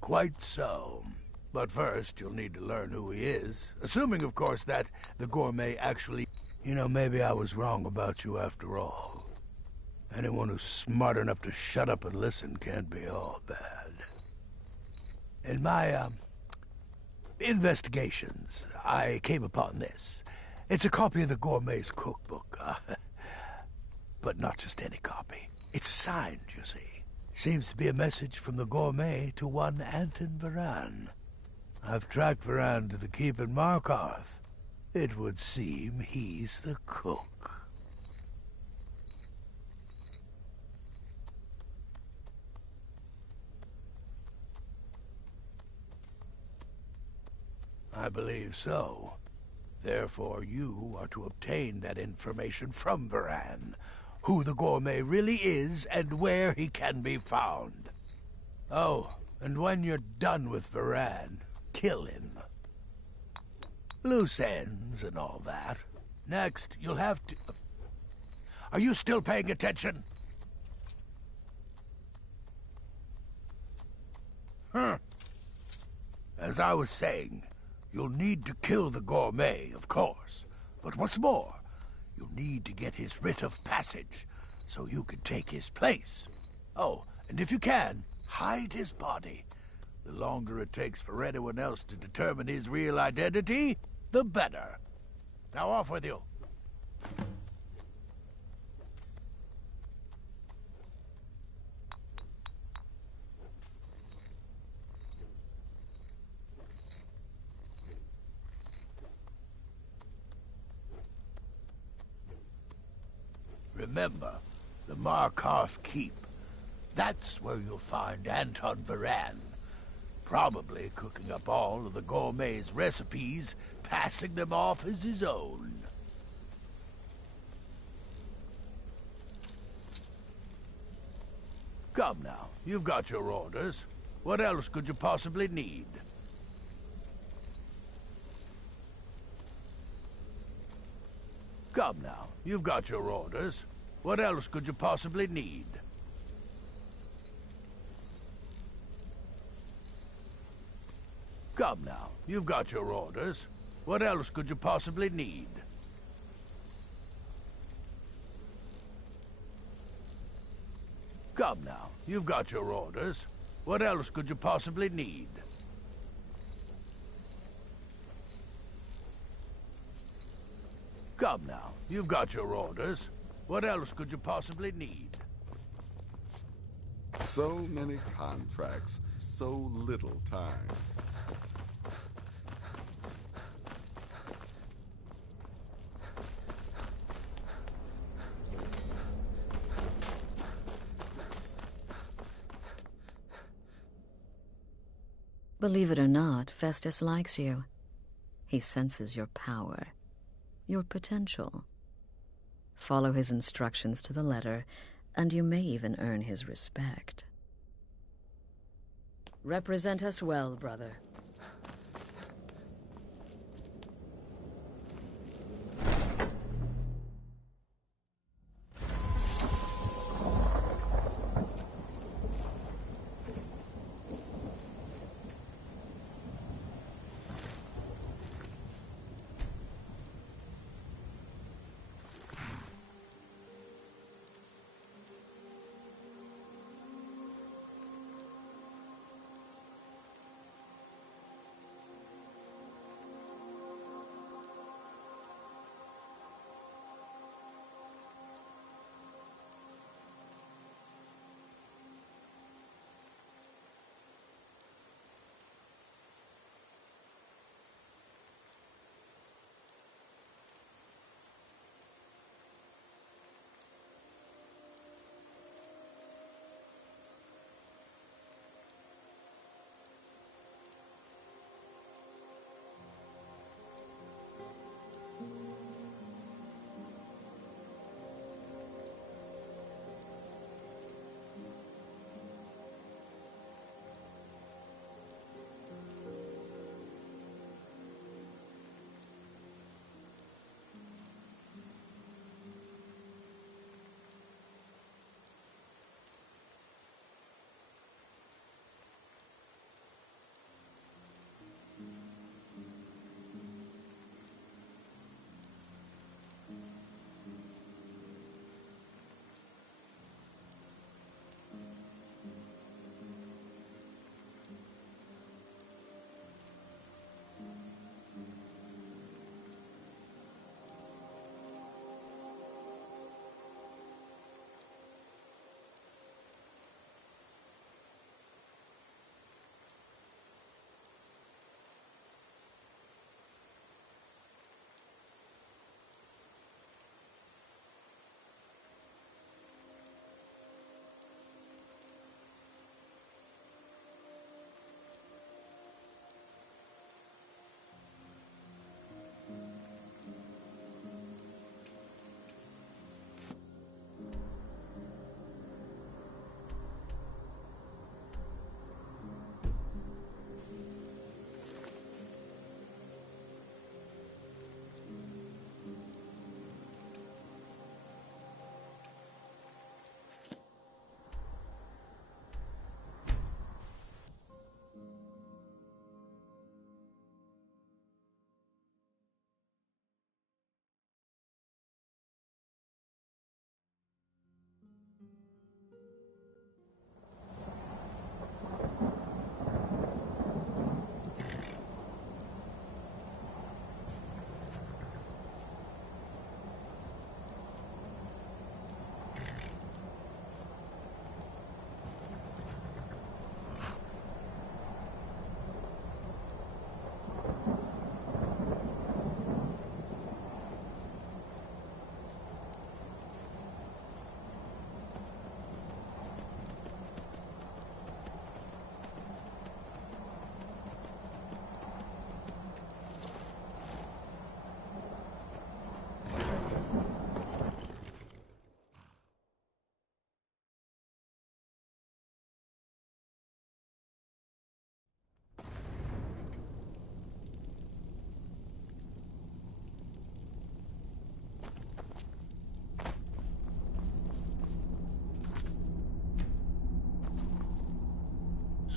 Quite so. But first, you'll need to learn who he is. Assuming, of course, that the Gourmet actually... You know, maybe I was wrong about you after all. Anyone who's smart enough to shut up and listen can't be all bad. In my, investigations, I came upon this. It's a copy of the Gourmet's cookbook. But not just any copy. It's signed, you see. Seems to be a message from the Gourmet to one Anton Varan. I've tracked Varan to the keep in Markarth. It would seem he's the cook. I believe so. Therefore, you are to obtain that information from Varan. Who the Gourmet really is and where he can be found. Oh, and when you're done with Varan, kill him. Loose ends and all that. Next, you'll have to... Are you still paying attention? As I was saying, you'll need to kill the Gourmet, of course. But what's more, you'll need to get his writ of passage, so you can take his place. Oh, and if you can, hide his body. The longer it takes for anyone else to determine his real identity, the better. Now off with you. Remember, the Markarth Keep. That's where you'll find Anton Varan. Probably cooking up all of the gourmet's recipes, passing them off as his own. Come now, you've got your orders. What else could you possibly need? Come now, you've got your orders. What else could you possibly need? Come now, you've got your orders. What else could you possibly need? Come now, you've got your orders. What else could you possibly need? Come now, you've got your orders. What else could you possibly need? So many contracts, so little time. Believe it or not, Festus likes you. He senses your power, your potential. Follow his instructions to the letter, and you may even earn his respect. Represent us well, brother.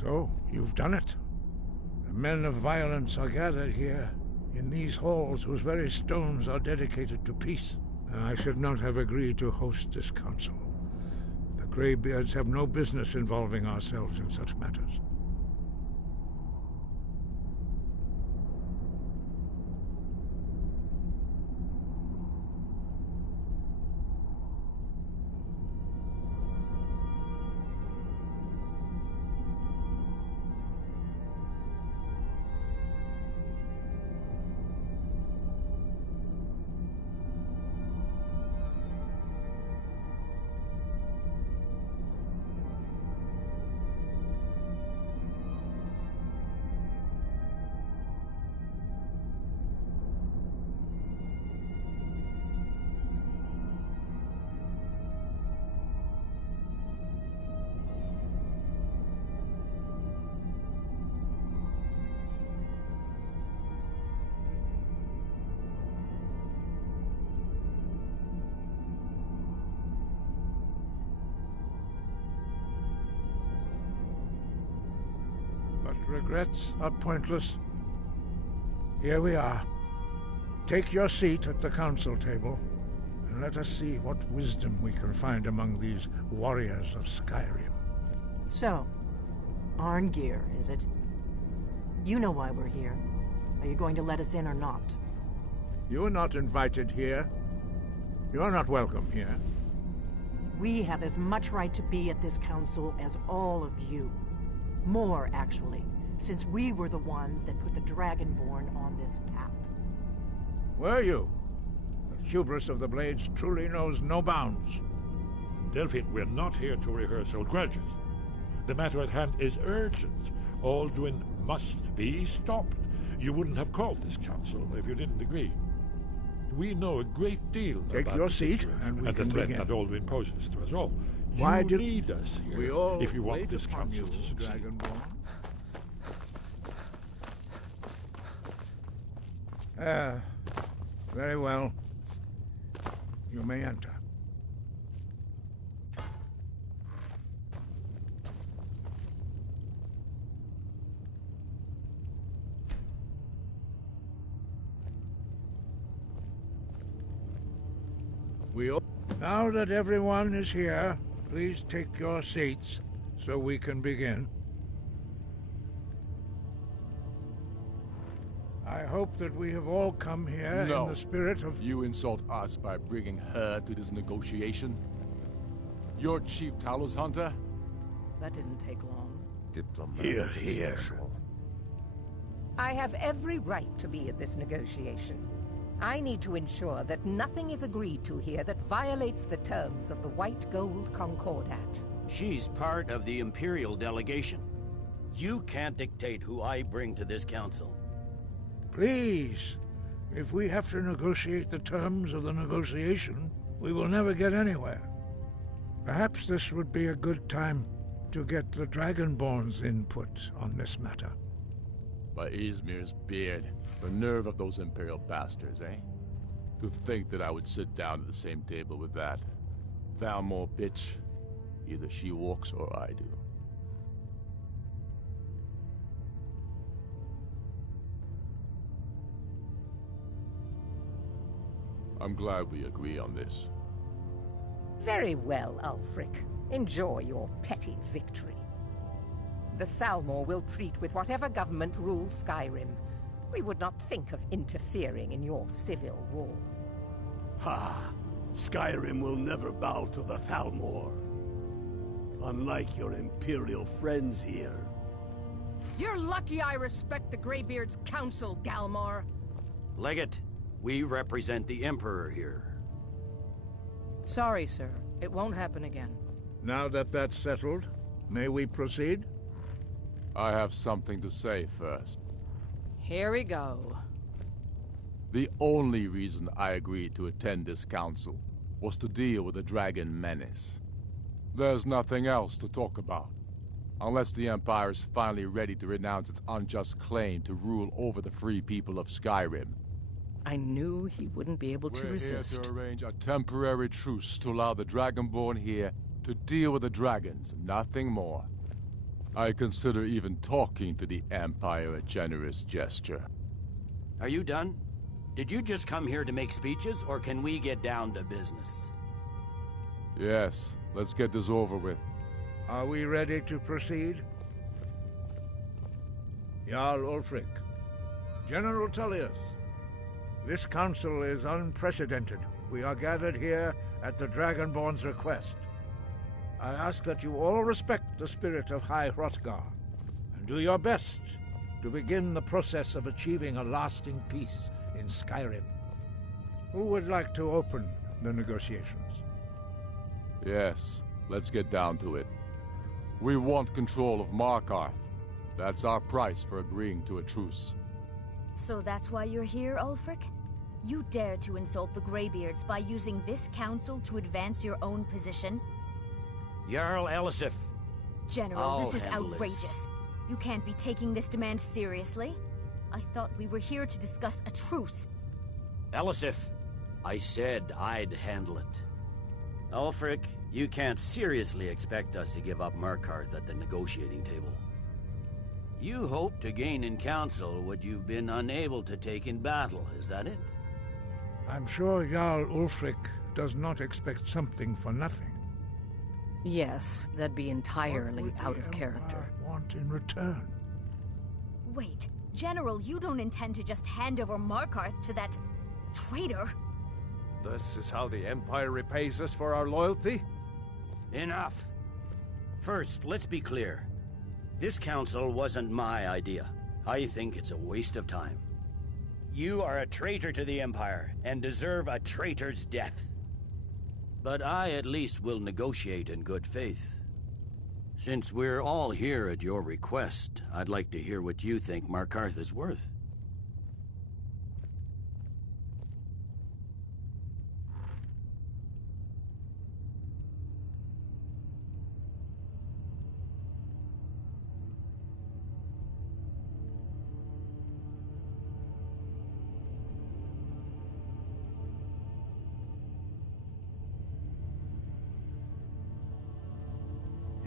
So, you've done it. The men of violence are gathered here, in these halls whose very stones are dedicated to peace. I should not have agreed to host this council. The Greybeards have no business involving ourselves in such matters. Regrets are pointless. Here we are. Take your seat at the council table, and let us see what wisdom we can find among these warriors of Skyrim. So, Arngeir, is it? You know why we're here. Are you going to let us in or not? You are not invited here. You are not welcome here. We have as much right to be at this council as all of you. More, actually, since we were the ones that put the Dragonborn on this path. Were you? The hubris of the Blades truly knows no bounds. Delphine, we're not here to rehearse old grudges. The matter at hand is urgent. Alduin must be stopped. You wouldn't have called this council if you didn't agree. We know a great deal Take about your the seat, situation and we the can threat begin. that Alduin poses to us all. Why you did lead us here we all if you want wait this upon council you, to succeed. Dragonborn? Very well. You may enter. Now that everyone is here, please take your seats so we can begin. I hope that we have all come here in the spirit of... You insult us by bringing her to this negotiation? You're Chief Talos Hunter? That didn't take long. Hear, hear. I have every right to be at this negotiation. I need to ensure that nothing is agreed to here that violates the terms of the White Gold Concordat. She's part of the Imperial delegation. You can't dictate who I bring to this council. Please, if we have to negotiate the terms of the negotiation, we will never get anywhere. Perhaps this would be a good time to get the Dragonborn's input on this matter. By Izmir's beard. The nerve of those Imperial bastards, eh? To think that I would sit down at the same table with that. Thalmor bitch. Either she walks or I do. I'm glad we agree on this. Very well, Ulfric. Enjoy your petty victory. The Thalmor will treat with whatever government rules Skyrim. We would not think of interfering in your civil war. Ha! Skyrim will never bow to the Thalmor. Unlike your Imperial friends here. You're lucky I respect the Greybeard's counsel, Galmar. Legate, we represent the Emperor here. Sorry, sir. It won't happen again. Now that that's settled, may we proceed? I have something to say first. Here we go. The only reason I agreed to attend this council was to deal with the dragon menace. There's nothing else to talk about. Unless the Empire is finally ready to renounce its unjust claim to rule over the free people of Skyrim. I knew he wouldn't be able to resist. We're here to arrange a temporary truce to allow the Dragonborn here to deal with the dragons, nothing more. I consider even talking to the Empire a generous gesture. Are you done? Did you just come here to make speeches, or can we get down to business? Yes, let's get this over with. Are we ready to proceed? Jarl Ulfric, General Tullius, this council is unprecedented. We are gathered here at the Dragonborn's request. I ask that you all respect the spirit of High Hrothgar, and do your best to begin the process of achieving a lasting peace in Skyrim. Who would like to open the negotiations? Yes, let's get down to it. We want control of Markarth. That's our price for agreeing to a truce. So that's why you're here, Ulfric? You dare to insult the Greybeards by using this council to advance your own position? Jarl Elisif. General, this is outrageous. You can't be taking this demand seriously. I thought we were here to discuss a truce. Elisif, I said I'd handle it. Ulfric, you can't seriously expect us to give up Markarth at the negotiating table. You hope to gain in council what you've been unable to take in battle, is that it? I'm sure Jarl Ulfric does not expect something for nothing. Yes, that'd be entirely out of character. Want in return? Wait, General, you don't intend to just hand over Markarth to that traitor? This is how the Empire repays us for our loyalty? Enough. First, let's be clear. This council wasn't my idea. I think it's a waste of time. You are a traitor to the Empire, and deserve a traitor's death. But I at least will negotiate in good faith. Since we're all here at your request, I'd like to hear what you think Markarth is worth.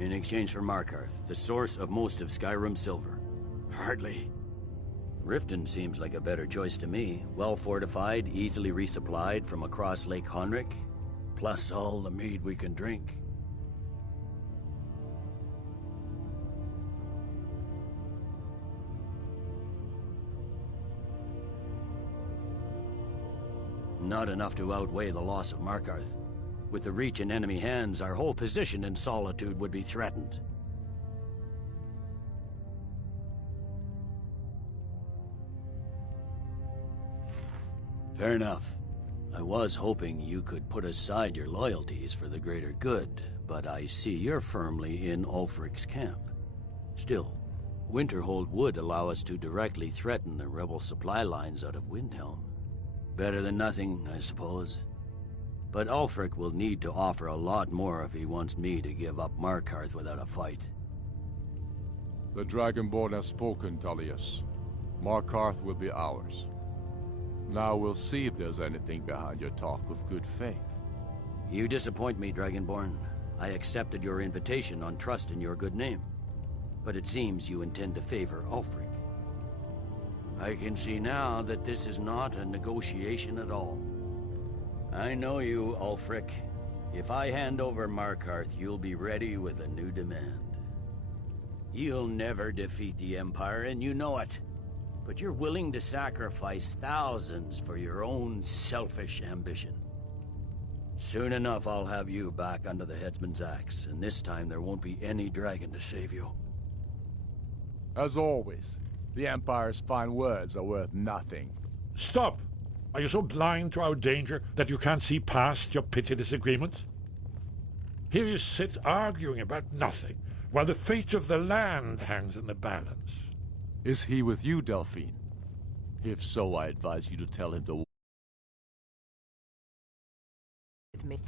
In exchange for Markarth, the source of most of Skyrim's silver. Hardly. Riften seems like a better choice to me. Well fortified, easily resupplied from across Lake Honric, plus all the mead we can drink. Not enough to outweigh the loss of Markarth. With the Reach in enemy hands, our whole position in Solitude would be threatened. Fair enough. I was hoping you could put aside your loyalties for the greater good, but I see you're firmly in Ulfric's camp. Still, Winterhold would allow us to directly threaten the rebel supply lines out of Windhelm. Better than nothing, I suppose. But Ulfric will need to offer a lot more if he wants me to give up Markarth without a fight. The Dragonborn has spoken, Tullius. Markarth will be ours. Now we'll see if there's anything behind your talk of good faith. You disappoint me, Dragonborn. I accepted your invitation on trust in your good name. But it seems you intend to favor Ulfric. I can see now that this is not a negotiation at all. I know you, Ulfric. If I hand over Markarth, you'll be ready with a new demand. You'll never defeat the Empire, and you know it. But you're willing to sacrifice thousands for your own selfish ambition. Soon enough, I'll have you back under the headsman's axe, and this time there won't be any dragon to save you. As always, the Empire's fine words are worth nothing. Stop! Are you so blind to our danger that you can't see past your petty disagreements? Here you sit arguing about nothing, while the fate of the land hangs in the balance. Is he with you, Delphine? If so, I advise you to tell him to... With me.